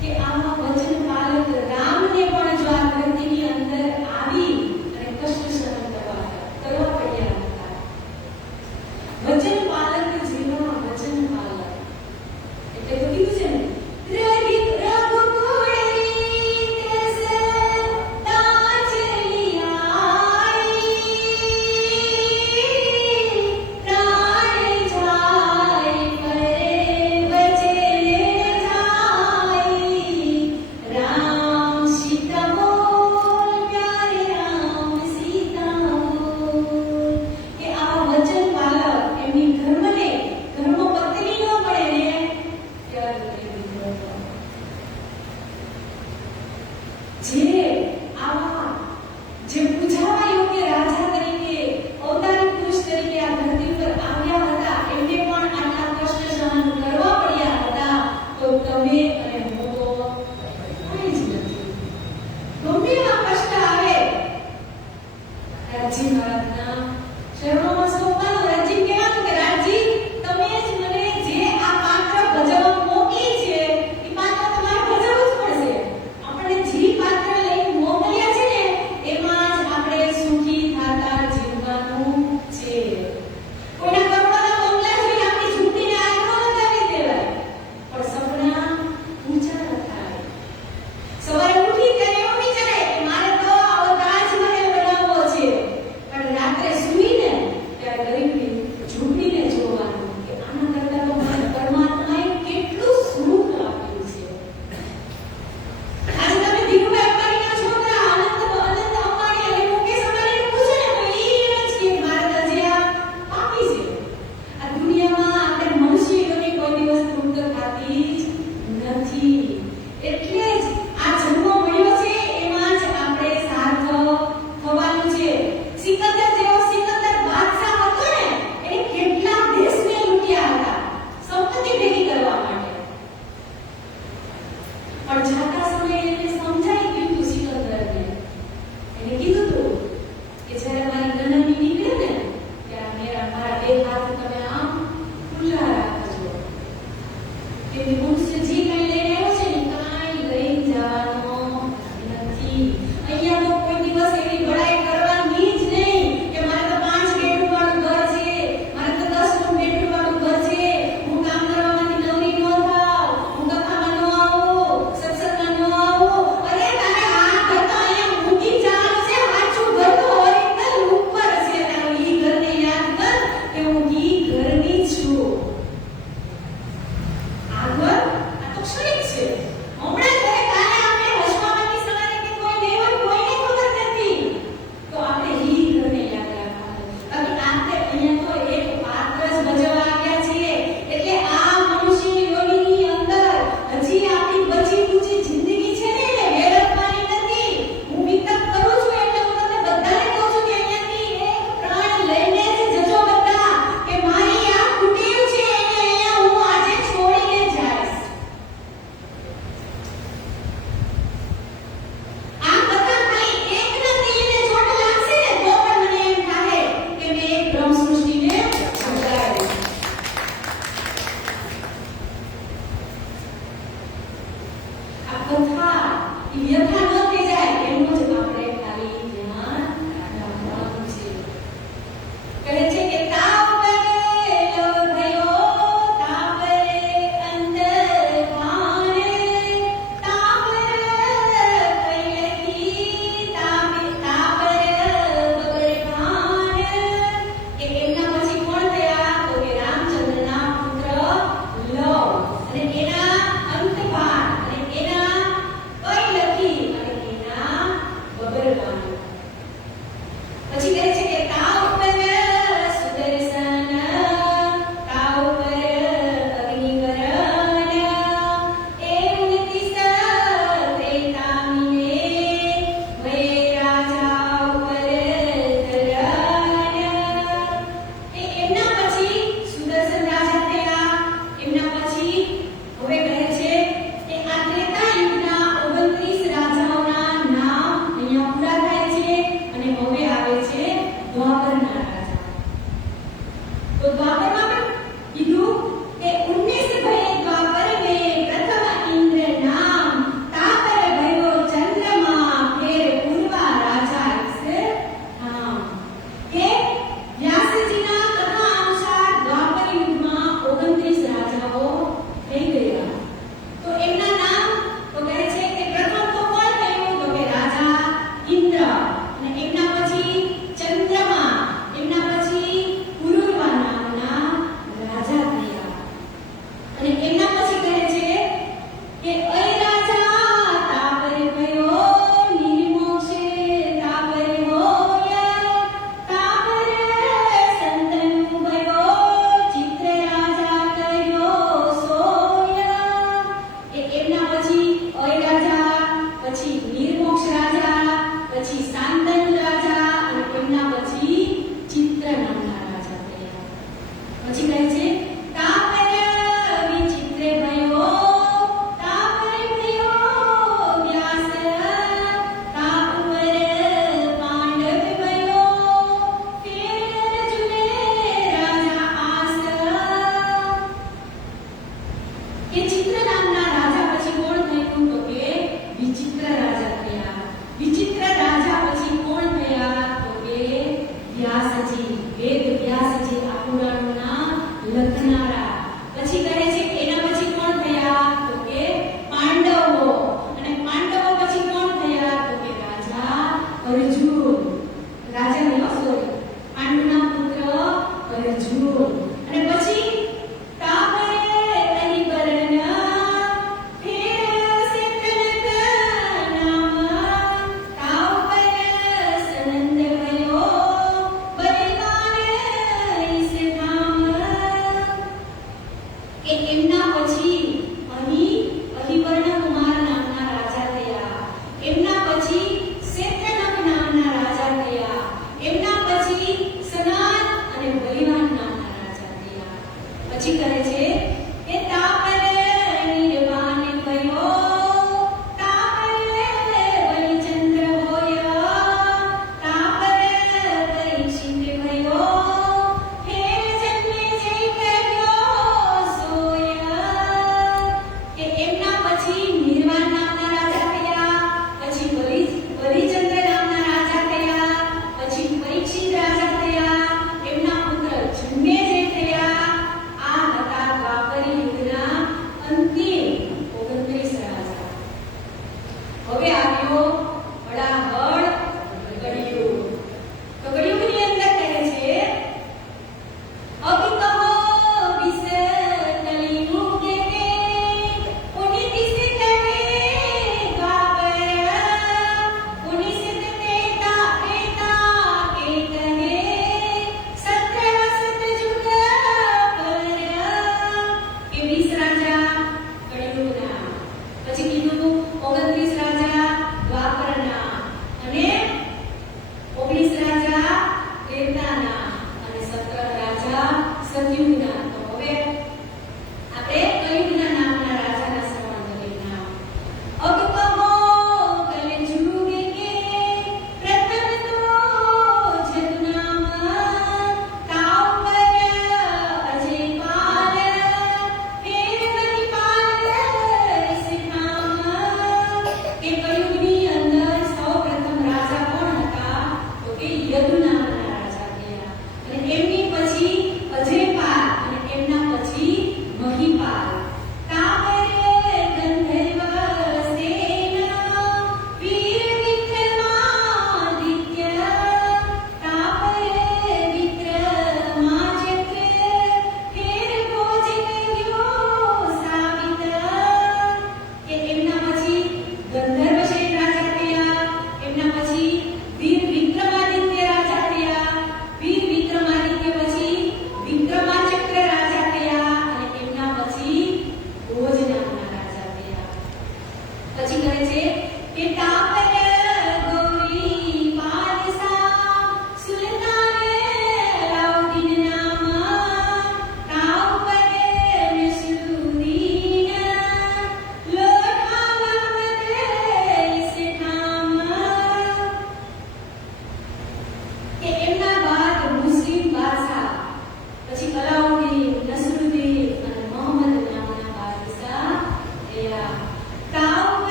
કે આમાં વચન પાલક રામને પણ જો આ ધરતીની અંદર આવી અને કષ્ટ સહન કરવા પડ્યા હતા. વચન પાલક જેવા વચન પાલક એટલે તો કીધું છે ને, રઘુકુળ રીત સદા ચલી આવી, પ્રાણ જાય પરે વચે જાય, રામ સીતા બોલ પ્યારે રામ સીતા બોલ. કે આ વચન પાલક એમની તો દ્વાપરમાં કીધું કે 19 ભય દ્વાપર में प्रथम इंद्र नाम तापर भयो चंद्रमा फिर पूर्वा राजा नाम કે વ્યાસજીના કથા અનુસાર દ્વાપર યુગમાં 29 રાજાઓ થઈ ગયા. તો એમના નામ તો કહે છે કે પ્રથમ તો કોણ થયું તો કે રાજા ઇન્દ્ર, અને એમના પછી ચંદ્રમા, એમના પછી પુરુરવા નામના રાજા થયા. અને એમના પછી કહે છે કે અય રાજા તાપરે ભયો નિર્મોક્ષે તાપરે હોય તાપરે સંતનુ ભયો ચિત્ર રાજા કર્યો સોય. એમના પછી અય રાજા, પછી નિર્મોક્ષ રાજા, પછી શાંતનુ રાજા, અને એમના પછી ચિત્ર નામના રાજા થયા. પછી કહે છે તાપરે વિચિત્ર ભયો તાપરે ભયો વ્યાસ તાપરે પાંડવ ભયો ફેર જુલે રાજા આસ. કે ચિત્ર નામના રાજા પછી કોણ થયું તો કે વિચિત્ર રાજા થયા. વિચિત્ર રાજા પછી કોણ થયા તો કે વ્યાસજી, વેદ વ્યાસજી, આ પુરાણોના લખનારા. પછી કહે છે એના પછી કોણ થયા તો કે પાંડવો, અને પાંડવો પછી કોણ થયા તો કે રાજા અર્જુન. રાજા ને સોરી પાંડુના પુત્ર અર્જુન. અને પછી તાપરે હરિવર્ણ ફેર સેકનક નામ તાવ પર સનંદ ભયો બલિદાન ઈસ ધામ. કે એમના પછી હરિવર્ણ કુમાર નામના રાજા થયા. એમના પછી સેકનક નામના રાજા થયા. એમના પછી સનંદ અને બલિદાન નામના રાજા થયા. પછી કહે છે કે તાપરે નિર્વાણ ભયો તાપરે બલિચંદ્ર હોય તાપરે પરીક્ષિત ભયો હે જન્મે જય કર્યો સોય. કે એમના પછી નિર્વાણ નામના રાજા થયા, પછી બલિચંદ્ર નામના રાજા થયા, પછી પરીક્ષિત રાજા થયા, એમના પુત્ર જન્મે જય થયા. આ હતા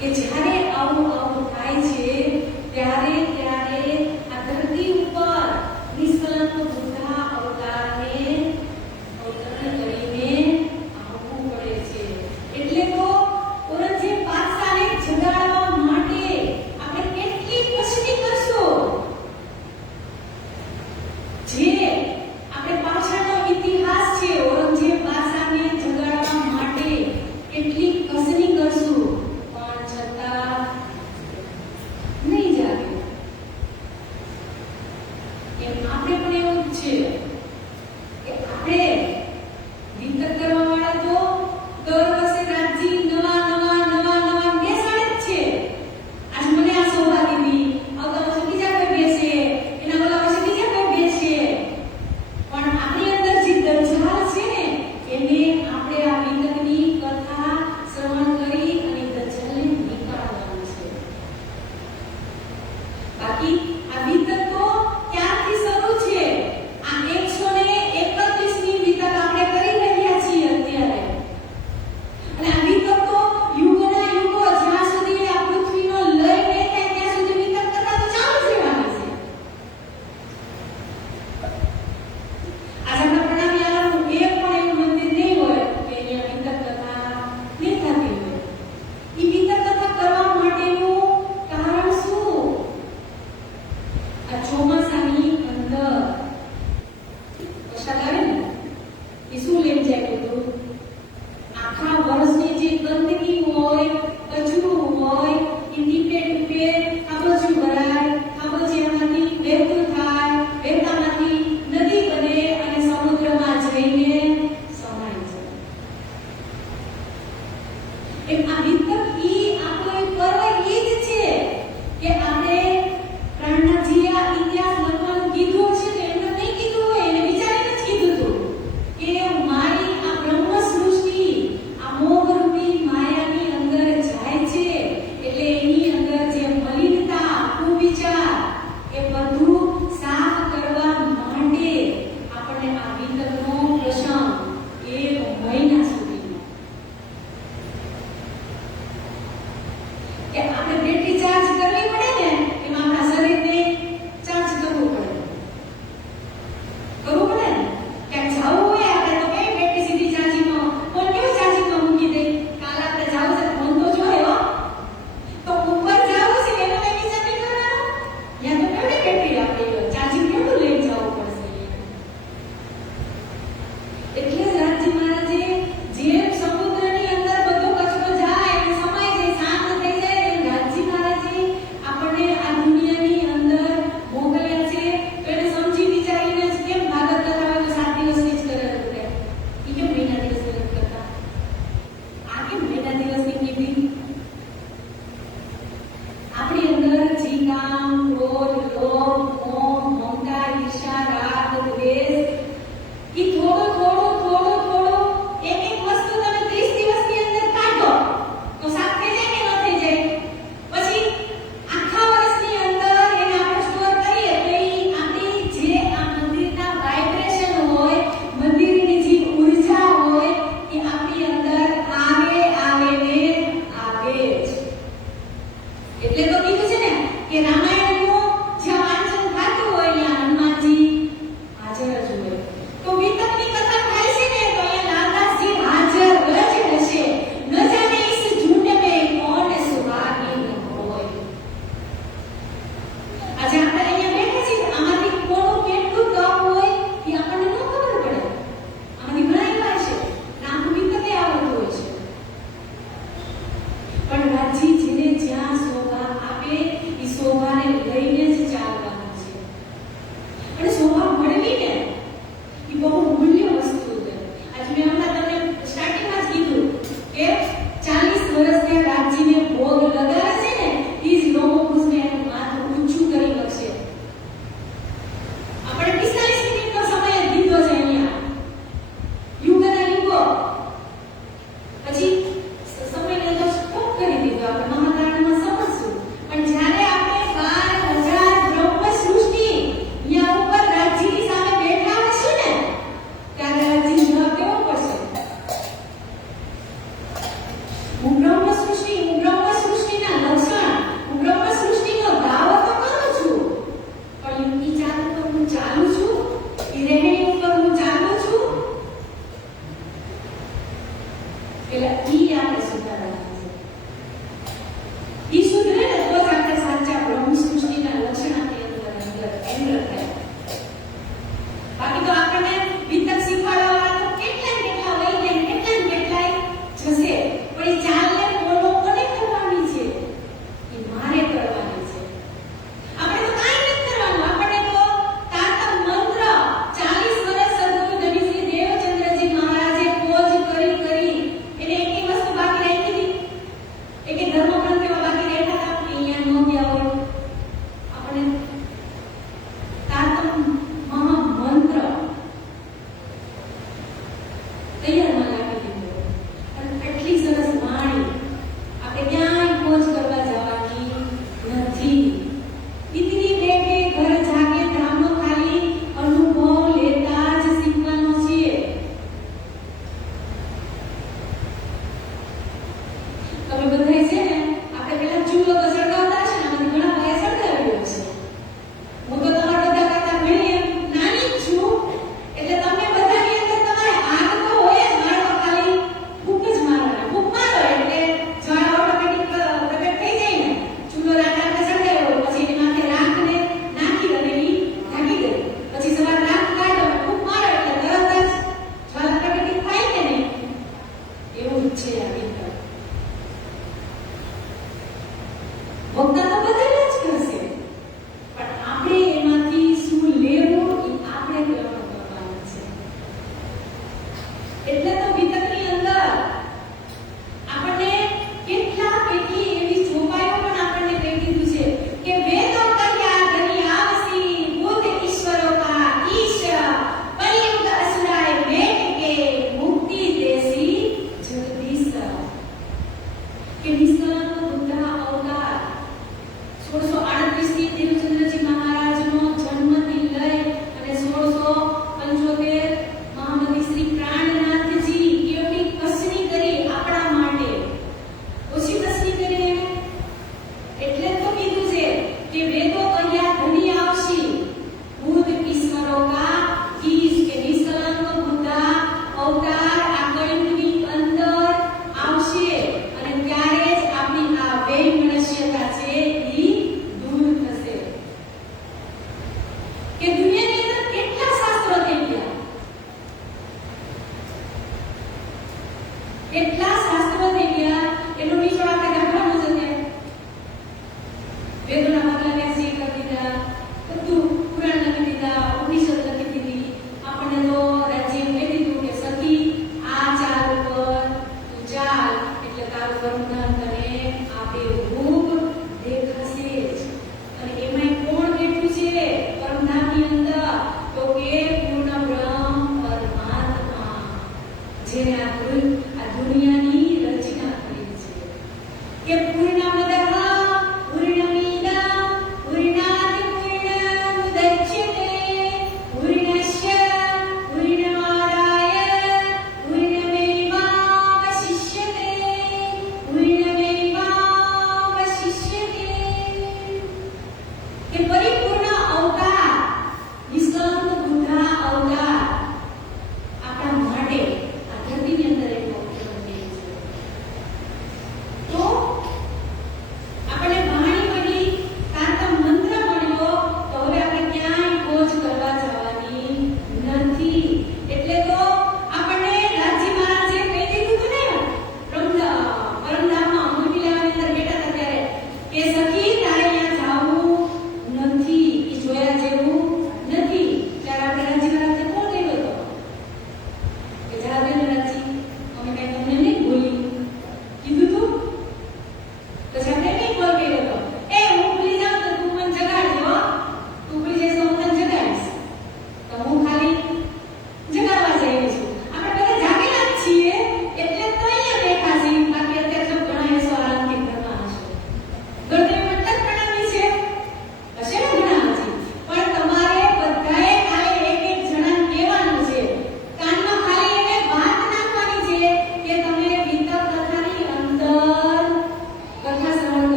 કે જ્યારે આવું થાય છે ત્યારે આ ધરતી ઉપર નિષ્કલંક બુદ્ધા અવતારને અવતરણ કરીને આવવું પડે છે. એટલે તો ઔરંગઝેબ બાદશાહને જગાડવા માટે આપણે કેટલી કસરત કરશું. જે આપણે પાછળનો ઇતિહાસ છે ઔરંગઝેબ બાદશાહને જગાડવા માટે કેટલી કસરત કરશું, પણ છતાં નહીં જાગે. એમ આપણે પણ એવું જ છે કે આપણે વિકત કરવા વાળા તો દર વર્ષે રાજજી નવા બેસાડે જ છે. આજ મને આ શોભા દીધી, આવતા વર્ષે બીજા કોઈ બેસે, એના ઓલા વર્ષે બીજા કોઈ બેસે. પણ આપણી અંદર જે દરજાલ છે ને એને આપણે આ વિકતની કથા શ્રવણ કરી અને દરજાલને નીકાળવાનું છે. બાકી આ વિકત તો ક્યારથી શરૂ છે? આ 131ની વિકત આપણે કરી રહ્યા છીએ અત્યારે. અને આ વિકત તો યુગોના યુગો જ્યાં સુધી આ પૃથ્વીનો લય નહીં થાય ત્યાં સુધી વિકત કથા તો ચાલુ જ રહેવાની છે. આજે આપણે પ્રણામીયાનું એક પણ એવું મંદિર નહીં હોય કે અહીંયા વિકત કથા નહીં થતી હોય. એ વિકત કથા કરવા માટેનું કારણ શું? આ ચોમાસાની અંદર વરસાદ આવે ને એ શું લઈ જાય બધું? આખા વર્ષની જે ગંદકી હોય, કચરો હોય, એ ટીપે ટીપે આ બાજુ ભરાય, આ બાજુ એમાંથી વહેતું થાય, વહેતામાંથી નદી બને અને સમુદ્રમાં જઈને સમાય છે. એમ આ વિકત ઈ આપણો એક પર્વ ઈ જ છે કે આપણે પ્રાણનાથજીએ આ ઇતિહાસ લખવાનું કીધું છે તો એમને નહીં કીધું હોય, એને વિચારીને જ કીધું હતું કે મારી આ બ્રહ્મ સૃષ્ટિ આ મોહરૂપી માયાની અંદર જાય છે એટલે એની અંદર જે મલિનતા, કુવિચાર એ બધું સાફ કરવા માંડે આપણને આ વિકતનો પ્રસંગ 1 મહિના સુધીનો. પેલા ઈ આપણે સુધારવાના છે. ઈ સુધરે ને તો જ આપણે સાચા બ્રહ્મ સૃષ્ટિના લક્ષણ આપણી અંદર થાય. બાકી તો આપણને વિતક શીખવાડવા તો કેટલા વહી જાય, કેટલાય જશે, પણ એ ચાલને ફોલો કોને કરવાની છે? એ મારે કરવાની છે. આપણે તો કાંઈ નથી કરવાનું. આપણે તો તાતમ મંત્ર 40 વર્ષ સદગુરુ ધણીશ્રી દેવચંદ્રજી મહારાજે ખોજ કરી એને એકી વસ્તુ બાકી રાખી હતી. એકે ધર્મગ્રંથ એવા બાકી રહેતા હતા કે અહીંયા નોંધ્યા હોય. આપણે તાતમ મહામંત્ર તૈયારમાં રાખી દીધો. અને એટલી સરસ વાણી આપણે ક્યાંય ખોજ કરવા જવાની નથી. ઇતની બે ઘર જાગે ધામો ખાલી અનુભવ લેતા જ શીખવાનો છીએ. તમે બધાય છે ને આપણે પેલા ચૂલો તો સળગાવતા હશે ને, આમાંથી ઘણા બધા સળગાવ્યો છે. હું તો તમારા બધા કરતા ઘણી નાની જ છું, એટલે તમને બધાની અંદર તમારે આગ તો હોય જ. મારે તો ખાલી ફૂંક જ મારવાના. ફૂંક મારો એટલે જ્વાળા ઓટોમેટિક પ્રગટ થઈ જાય ને. ચૂલો રાતે આપણે સળગાવ્યો પછી એની માથે રાખને નાખી અને ઈ ઢાંકી દે. પછી સવાર રાખ કાઢો અને ફૂંક મારો એટલે તરત જ જ્વાળા પ્રગટ થાય કે નહીં? એવું જ છે આ વિતક. ભક્તા તો બધા જ કરશે, પણ આપણે એમાંથી શું લેવું એ આપણે ગ્રહણ કરવાનું છે. એટલે તો વિતકની અંદર આપણને કેટલી એવી ચોપાઈઓ પણ આપણને કહી દીધું છે કે વેદો કર્યા ધની આવસી ભૂત ઈશ્વરો કા ઈશ કલિયુગ અસુરાય મેટ કે મુક્તિ દેસી જગદીશ. કે નિષ્કલંક બુદ્ધ અવતાર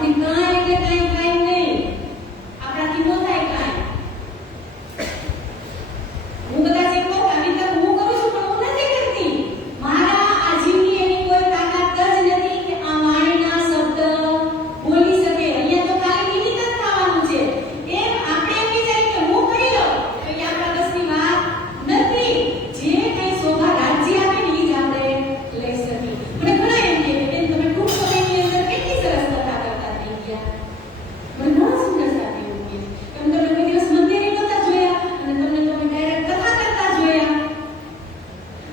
આપણી કાંઈ એટલે કાંઈ થાય નહીં. આપણાથી ન થાય કાંઈ. હું કદાચ એમ કહું કે આવી રીતે હું કરું છું પણ હું નથી કરતી. મારા આ જીવની એવી કોઈ તાકાત જ નથી કે આ વાણીના શબ્દ બોલી શકે. અહીંયા તો ખાલી નિમિત્ત જ થવાનું છે. એમ આપણે એમ વિચારીએ કે હું કરી લઉં તો એ આપણા બસની વાત નથી. જે કંઈ શોભા રાજ્ય આપે ને એ જ આપણે લઈ શકીએ. મને ઘણા એમ કહે કે બેન તમે ટૂંક સમયની અંદર કેટલી સરસ કથા કરતા થઈ ગયા. મને ઘણા સુંદર સાથે એવું કહે. એમ તમે કોઈ દિવસ મંદિરે નહોતા જોયા અને તમે ડાયરેક્ટ કથા કરતા જોયા.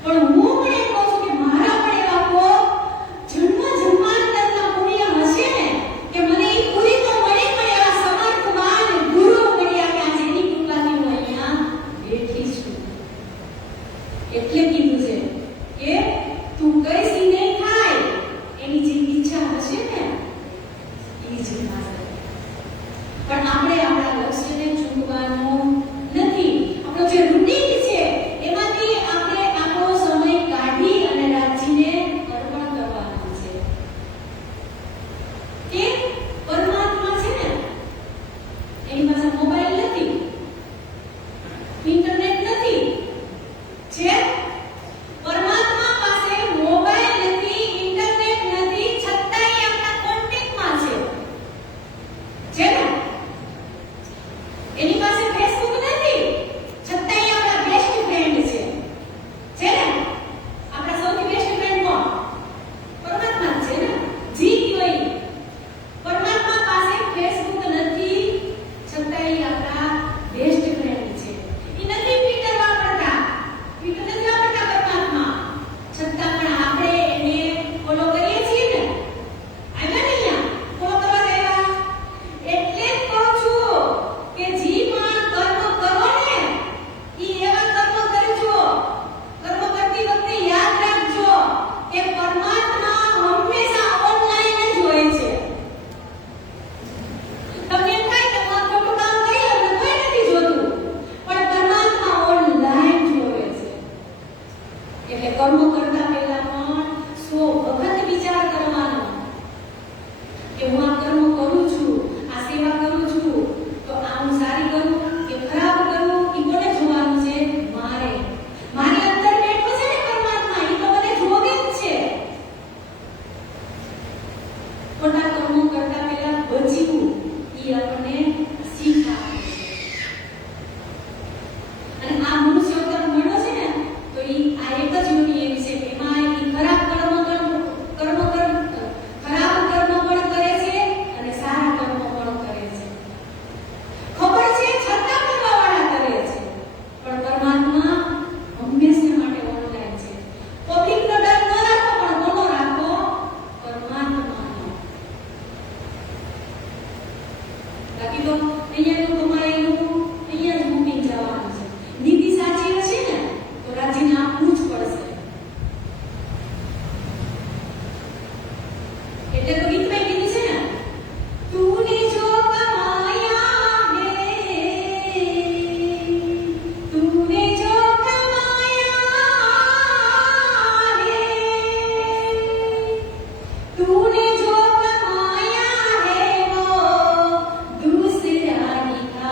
પણ હું પણ એમ કહું છું કે મારા પણ એવા કોક જન્મ જન્માંતરના પુણ્ય હશે ને કે મને એ પૂરી તો મળી પણ એવા સમર્થવાન ગુરુ મળ્યા કે આજે એની કૃપાથી હું અહીંયા બેઠી છું. એટલે કીધું છે કે તું કઈશ ઈ નહીં થાય. એની જે ઈચ્છા હશે ને એ જ થશે. પણ આપણે આપણા લક્ષ્યને ચૂકવાનું નથી. આપણો જે રૂટીન છે એમાંથી આપણે આપણો સમય કાઢી અને રાજ્યને અર્પણ કરવાનો છે. કે પરમાત્મા છે ને એની પાસે મોબાઈલ નથી, ઇન્ટરનેટ નથી. છે પરમાત્મા પાસે મોબાઈલ નથી, ઇન્ટરનેટ નથી, છતાંય આપણા કોન્ટેક્ટમાં છે. છે ને એની પાસે ફેસબુક નથી, છતાંય આપણા બેસ્ટ ફ્રેન્ડ છે. છે ને આપણા સૌથી બેસ્ટ ફ્રેન્ડ કોણ? પરમાત્મા જ છે ને. જી કયો ઈ. પરમાત્મા પાસે ફેસબુક નથી, છતાંય આપણા બેસ્ટ ફ્રેન્ડ છે. ઈ નથી ટ્વિટર વાપરતા, ટ્વિટર નથી વાપરતા પરમાત્મા, છતાં પણ આપણે એને ફોલો કરીએ છીએ ને. આવ્યા ને અહીંયા ફોલો કરવા આવ્યા. એટલે જ કહું છું કે જી પણ કર્મ કરો ને ઈ એવા કર્મ કરજો. કર્મ કરતી વખતે યાદ રાખજો કે પરમાત્મા હંમેશા ઓનલાઈન જ હોય છે. તમને એમ થાય કે હું ખોટું કામ કરી લઉં ને કોઈ નથી જોતું, પણ પરમાત્મા ઓનલાઈન જોવે છે. એટલે કર્મ કરતા પહેલા પણ 100 વખત વિચાર કરવાનો કે હું આ કર્મ કરું છું, આ સેવા કરું છું, તો આ હું સારી કરું કે ખરાબ કરું એ કોને જોવાનું છે? મારે. મારી અંદર બેઠો છે ને પરમાત્મા, એ તો મને જોવે જ છે. ખોટા કર્મો કરતા પહેલા બચવું એ આપણને શીખ આપે છે. અને આ મનુષ્ય અવતાર મળ્યો છે ને તો ઈ આ એક જ યોની એવી છે કે એમાં ઈ ખરાબ કર્મ પણ કરે છે અને સારા કર્મો પણ કરે છે. ખબર છે છતાં કરવાવાળા કરે છે. પણ પરમાત્મા હંમેશા માટે ઓનલાઈન છે. પબ્લિકનો ડર ન રાખો, પણ કોનો રાખો? પરમાત્માનો. બાકી તો અહીંયા તો તમારે એનું અહીંયા જ મૂકી જવાનું છે. નીતિ સાચી હશે ને તો રાજ્યને આપવું જ પડશે. એટલે તો ગીતમાં કીધું છે ને, તૂને જો કમાયા હે, તૂને જો કમાયા હે, તૂને જો કમાયા હે વો दूसरा निकाल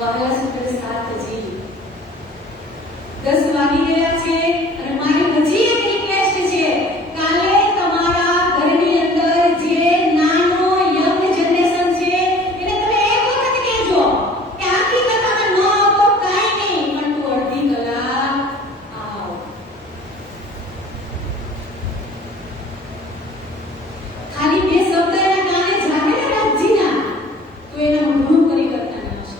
વહાલા સૂત્ર 7G 10 વાગી ગયા છે અને મારી હજી એક રિક્વેસ્ટ છે, કાલે તમારા ઘરની અંદર જે નાનો યંગ જનરેશન છે એને તમે એક વખત કહેજો કે આખી કથામાં ન આવો કાઈ નહીં, પણ તું અડધી કલાક આવ. ખાલી બે શબ્દ એના કાને જાગે ને રાજજીના, તો એનામાં ઘણું પરિવર્તન આવશે.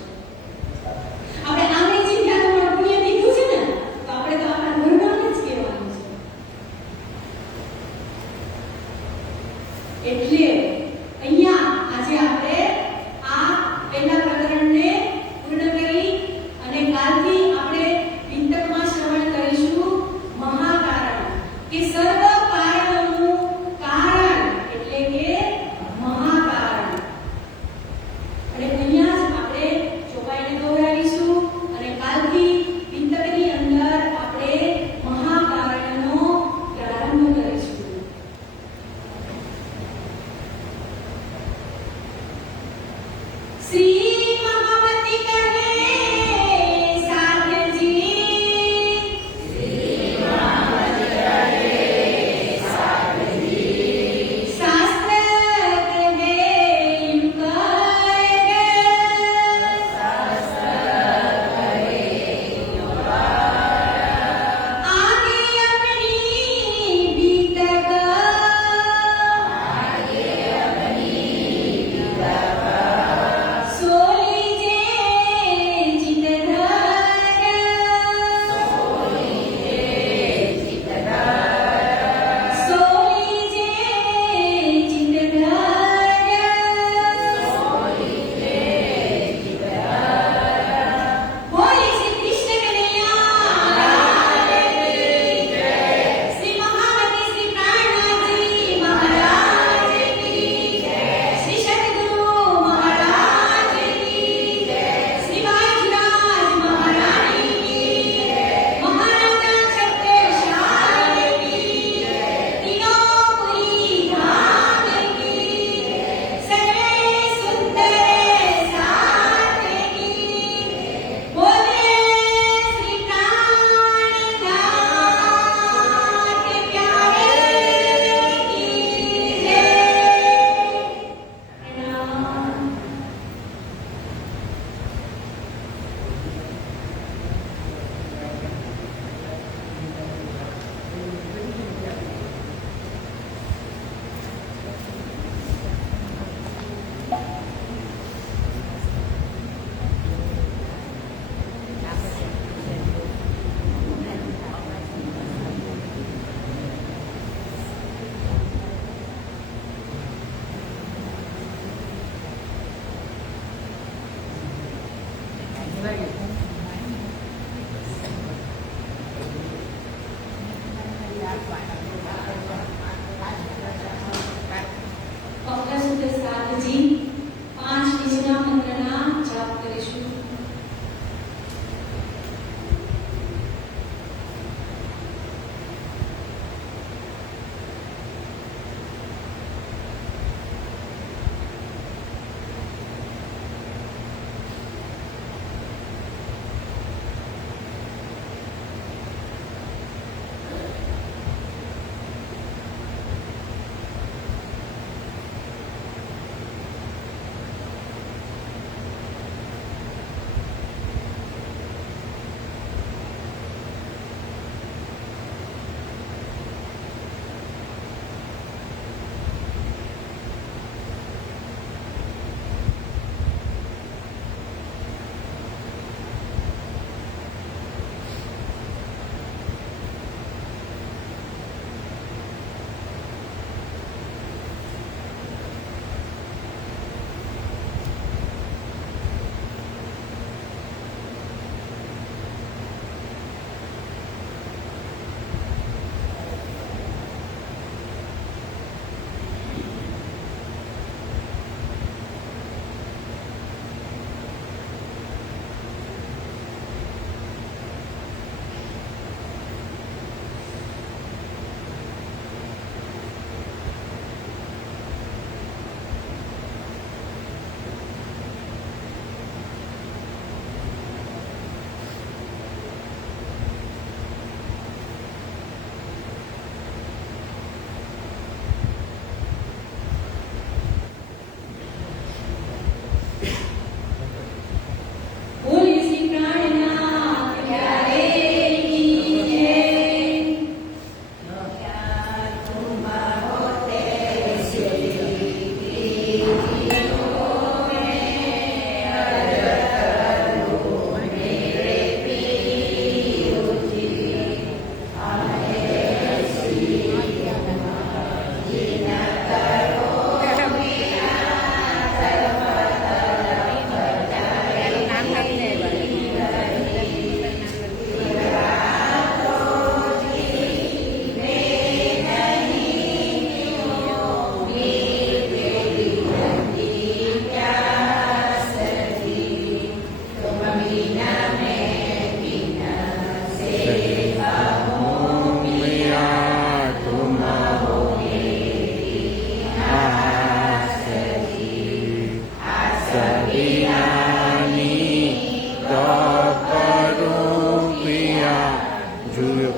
આપણે આંગળી ચીંધ્યા તો પુણ્ય દીધું છે ને, તો આપણે તો આપણા ઘરનાને જ કહેવાનું છે. એટલે અહીંયા આજે આપણે આ પહેલા પ્રકરણને પૂર્ણ કરી અને કાલથી આપણે વિંતકમાં શ્રવણ કરીશું મહાકારણ, કે સર્વ કારણોનું કારણ એટલે કે મહાકારણ. અને અહીંયા જ આપણે ચોપાઈને દોહરાવીશું અને કાલથી વિંતકની અંદર આપણે મહાકારણનો પ્રારંભ કરીશું. શ્રી મહામતી કહે શાસ્ત્ર કહે આગે અપની બીતક સોલી જે બોલી શ્રી કૃષ્ણ કનૈયા શ્રી મહામતી શ્રી પ્રાણનાથજી મહારાજ કી જય, શ્રી સદગુરુ મહારાજ કી જય, શ્રી વાજરાજ મહારાણી કી જય, મહારાજા છત્રસાલ કી જય, તિલોપુરી ધામ કી જય, સર્વે સુંદર સાથ કી જય. બોલે શ્રી પ્રાણનાથ પ્યારે કી જય. પ્રણામ. વહાલા સૂત્ર 7G 5 બીજના મંત્રના જાપ કરીશું.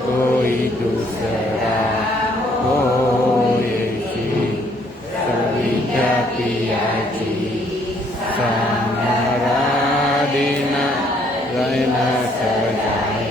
कोई दूसरा होयसी सविधा पियाची समारा दिन रैन सजाए